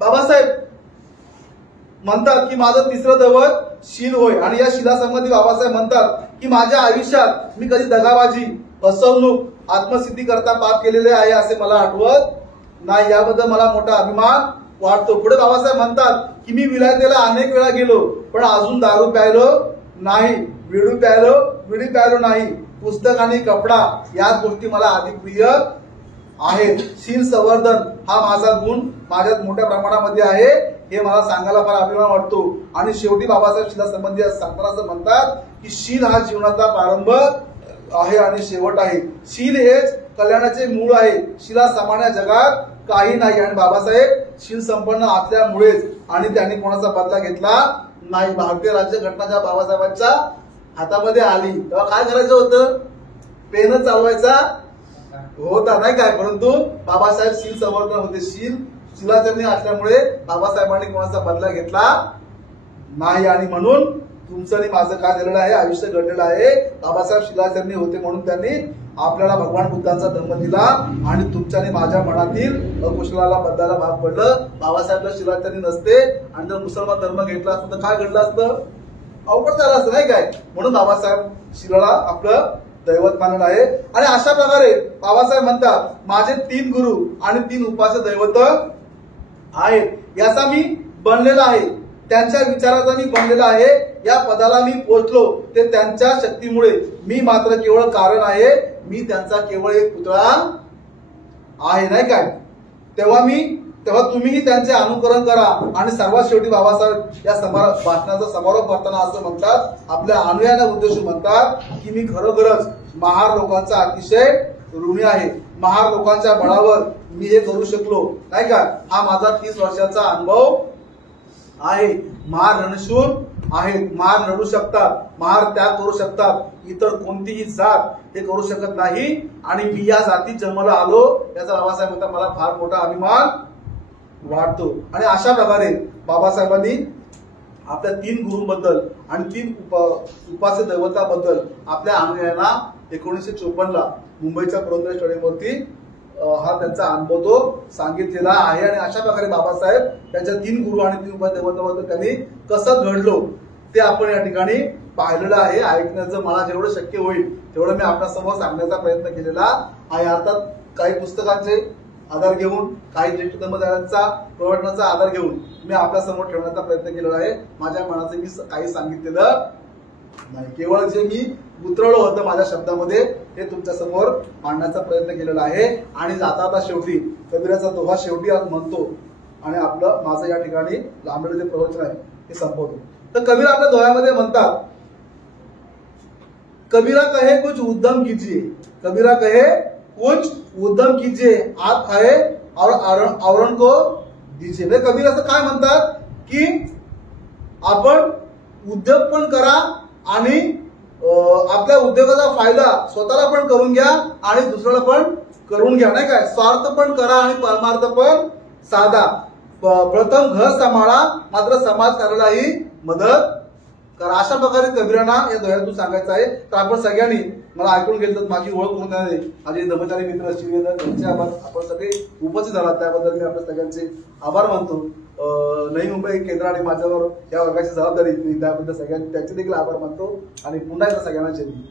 बाबासाहेब म्हणतात की माझं तिसरं दैवत शील होय. आणि या शिलासंबंधी बाबासाहेब म्हणतात की माझ्या आयुष्यात मी कधी दगाबाजी, फसवणूक, आत्मसिद्धी करता पाप केलेले आहे असे मला आठवत नाही. याबद्दल मला मोठा अभिमान वाटतो. पुढे बाबासाहेब म्हणतात की मी विलायतेला अनेक वेळा गेलो, पण अजून दारू प्यायलो नाही, विडी प्यायलो नाही. पुस्तक आणि कपडा या गोष्टी मला अधिक प्रिय आहेत. शील संवर्धन हा माझा गुण माझ्यात मोठ्या प्रमाणामध्ये आहे, हे मला सांगायला फार अभिमान वाटतो. आणि शेवटी बाबासाहेब शिलासंबंधी सांगताना असं म्हणतात की शील हा जीवनाचा प्रारंभ आहे आणि शेवट आहे. शील हेच कल्याणाचे मूळ आहे. शिला समान्य जगात काही नाही. आणि बाबासाहेब शील संपन्न असल्यामुळेच आणि त्यांनी कोणाचा बदला घेतला नाही. भारतीय राज्यघटना ज्या बाबासाहेबांच्या हातामध्ये आली तेव्हा काय करायचं होतं? पेन चालवायचा होता नाही काय, परंतु बाबासाहेब शील संवर्धन होते. शिलाचरणी असल्यामुळे बाबासाहेबांनी कोणाचा बदला घेतला नाही. आणि म्हणून तुमचं आणि माझं काय झालेलं आहे? आयुष्य घडलेलं आहे. बाबासाहेब शिलाचरणी होते म्हणून त्यांनी आपल्याला भगवान बुद्धांचा धर्म दिला आणि तुमच्याने माझ्या मनातील अकुशलाला बदलायला भाग पडलं. बाबासाहेबला शिलाचारी नसते आणि जर मुसलमान धर्म घेतला असतं तर काय घडलं असतं? अवघड झालं असतं नाही काय. म्हणून बाबासाहेब शिलाला आपलं दैवत मानलं आहे. आणि अशा प्रकारे बाबासाहेब म्हणतात माझे 3 गुरु आणि 3 उपास्य दैवत आहेत. याचा मी बनलेला आहे, त्यांच्या विचाराचा मी बनलेला आहे. या पदाला मी पोहोचलो ते त्यांच्या शक्तीमुळे. मी मात्र केवळ कारण आहे. मी त्यांचा केवळ एक पुतळा आहे नाही काय. तेव्हा तुम्हीही त्यांचे अनुकरण करा. आणि सर्वात शेवटी बाबासाहेब या भाषणाचा समारोप करताना असं म्हणतात, आपल्या अनुयायांना उद्देशून म्हणतात की मी खरोखरच महार लोकांचा अतिशय ऋणी आहे. महार लोकांच्या बळावर मी हे करू शकलो नाही का. हा माझा 30 वर्षाचा अनुभव आहे. महार रणशूर आहेत, महार लढू शकतात, महार त्याग करू शकतात. इतर कोणतीही जात हे करू शकत नाही. आणि मी या जातीत जन्माला आलो याचा बाबासाहेब म्हणतात मला फार मोठा अभिमान वाटतो. आणि अशा प्रकारे बाबासाहेबांनी आपल्या 3 गुरूंबद्दल आणि 3 उपास्य दैवताबद्दल आपल्या अनुयायांना 1954 मुंबईच्या पुरंदर स्टेडियमवरती हा त्यांचा अनुभव तो सांगितलेला आहे. आणि अशा प्रकारे बाबासाहेब त्यांच्या 3 गुरु आणि 3 उपास्य दैवताबद्दल त्यांनी कसं घडलो ते आपण या ठिकाणी पाहिलेलं आहे. ऐकण्याचं मला जेवढं शक्य होईल तेवढं मी आपल्यासमोर सांगण्याचा प्रयत्न केलेला आहे. अर्थात काही पुस्तकांचे आधार घेऊन, काही ज्येष्ठ धर्मदारांचा प्रवचनाचा आधार घेऊन मी आपल्यासमोर ठेवण्याचा प्रयत्न केलेला आहे. माझ्या मनाचे मी काही सांगितलेलं नाही. केवळ जे मी उतरवलं होतं माझ्या शब्दामध्ये हे तुमच्या समोर मांडण्याचा प्रयत्न केलेला आहे. आणि आता शेवटी कबीराचा दोहा शेवटी म्हणतो आणि आपलं माझं या ठिकाणी लांबलेलं जे प्रवचन आहे ते संपवतो. तर कबीर आपल्या दोह्यामध्ये म्हणतात, कबीरा कहे कुछ उद्यम कीजिए, कबीरा कहे कुछ उद्यम कीजिए, आप खाए और आवरण को दीजिए. म्हणजे कबीर असं काय म्हणतात की आपण उद्योग पण करा आणि आपल्या उद्योगाचा फायदा स्वतःला पण करून घ्या आणि दुसऱ्याला पण करून घ्या नाही काय. स्वार्थ पण करा आणि परमार्थ पण साधा. प्रथम घर सांभाळा मात्र समाज कार्यालाही मदत करा. अशा प्रकारे कबीरांना या दोह्यातून सांगायचं आहे. तर आपण सगळ्यांनी मला ऐकून घेतलं, माझी ओळख करून देणारे माझे धर्मचारी मित्र शिवेंद्र यांचे आभार. आपण सगळे उपस्थित झालात त्याबद्दल मी आपल्या सगळ्यांचे आभार मानतो. नवी मुंबई केंद्र आणि माझ्यावर या वर्गाची जबाबदारी त्याबद्दल सगळ्यांनी त्यांचे देखील आभार मानतो. आणि पुन्हा एकदा सगळ्यांना जय हिंद.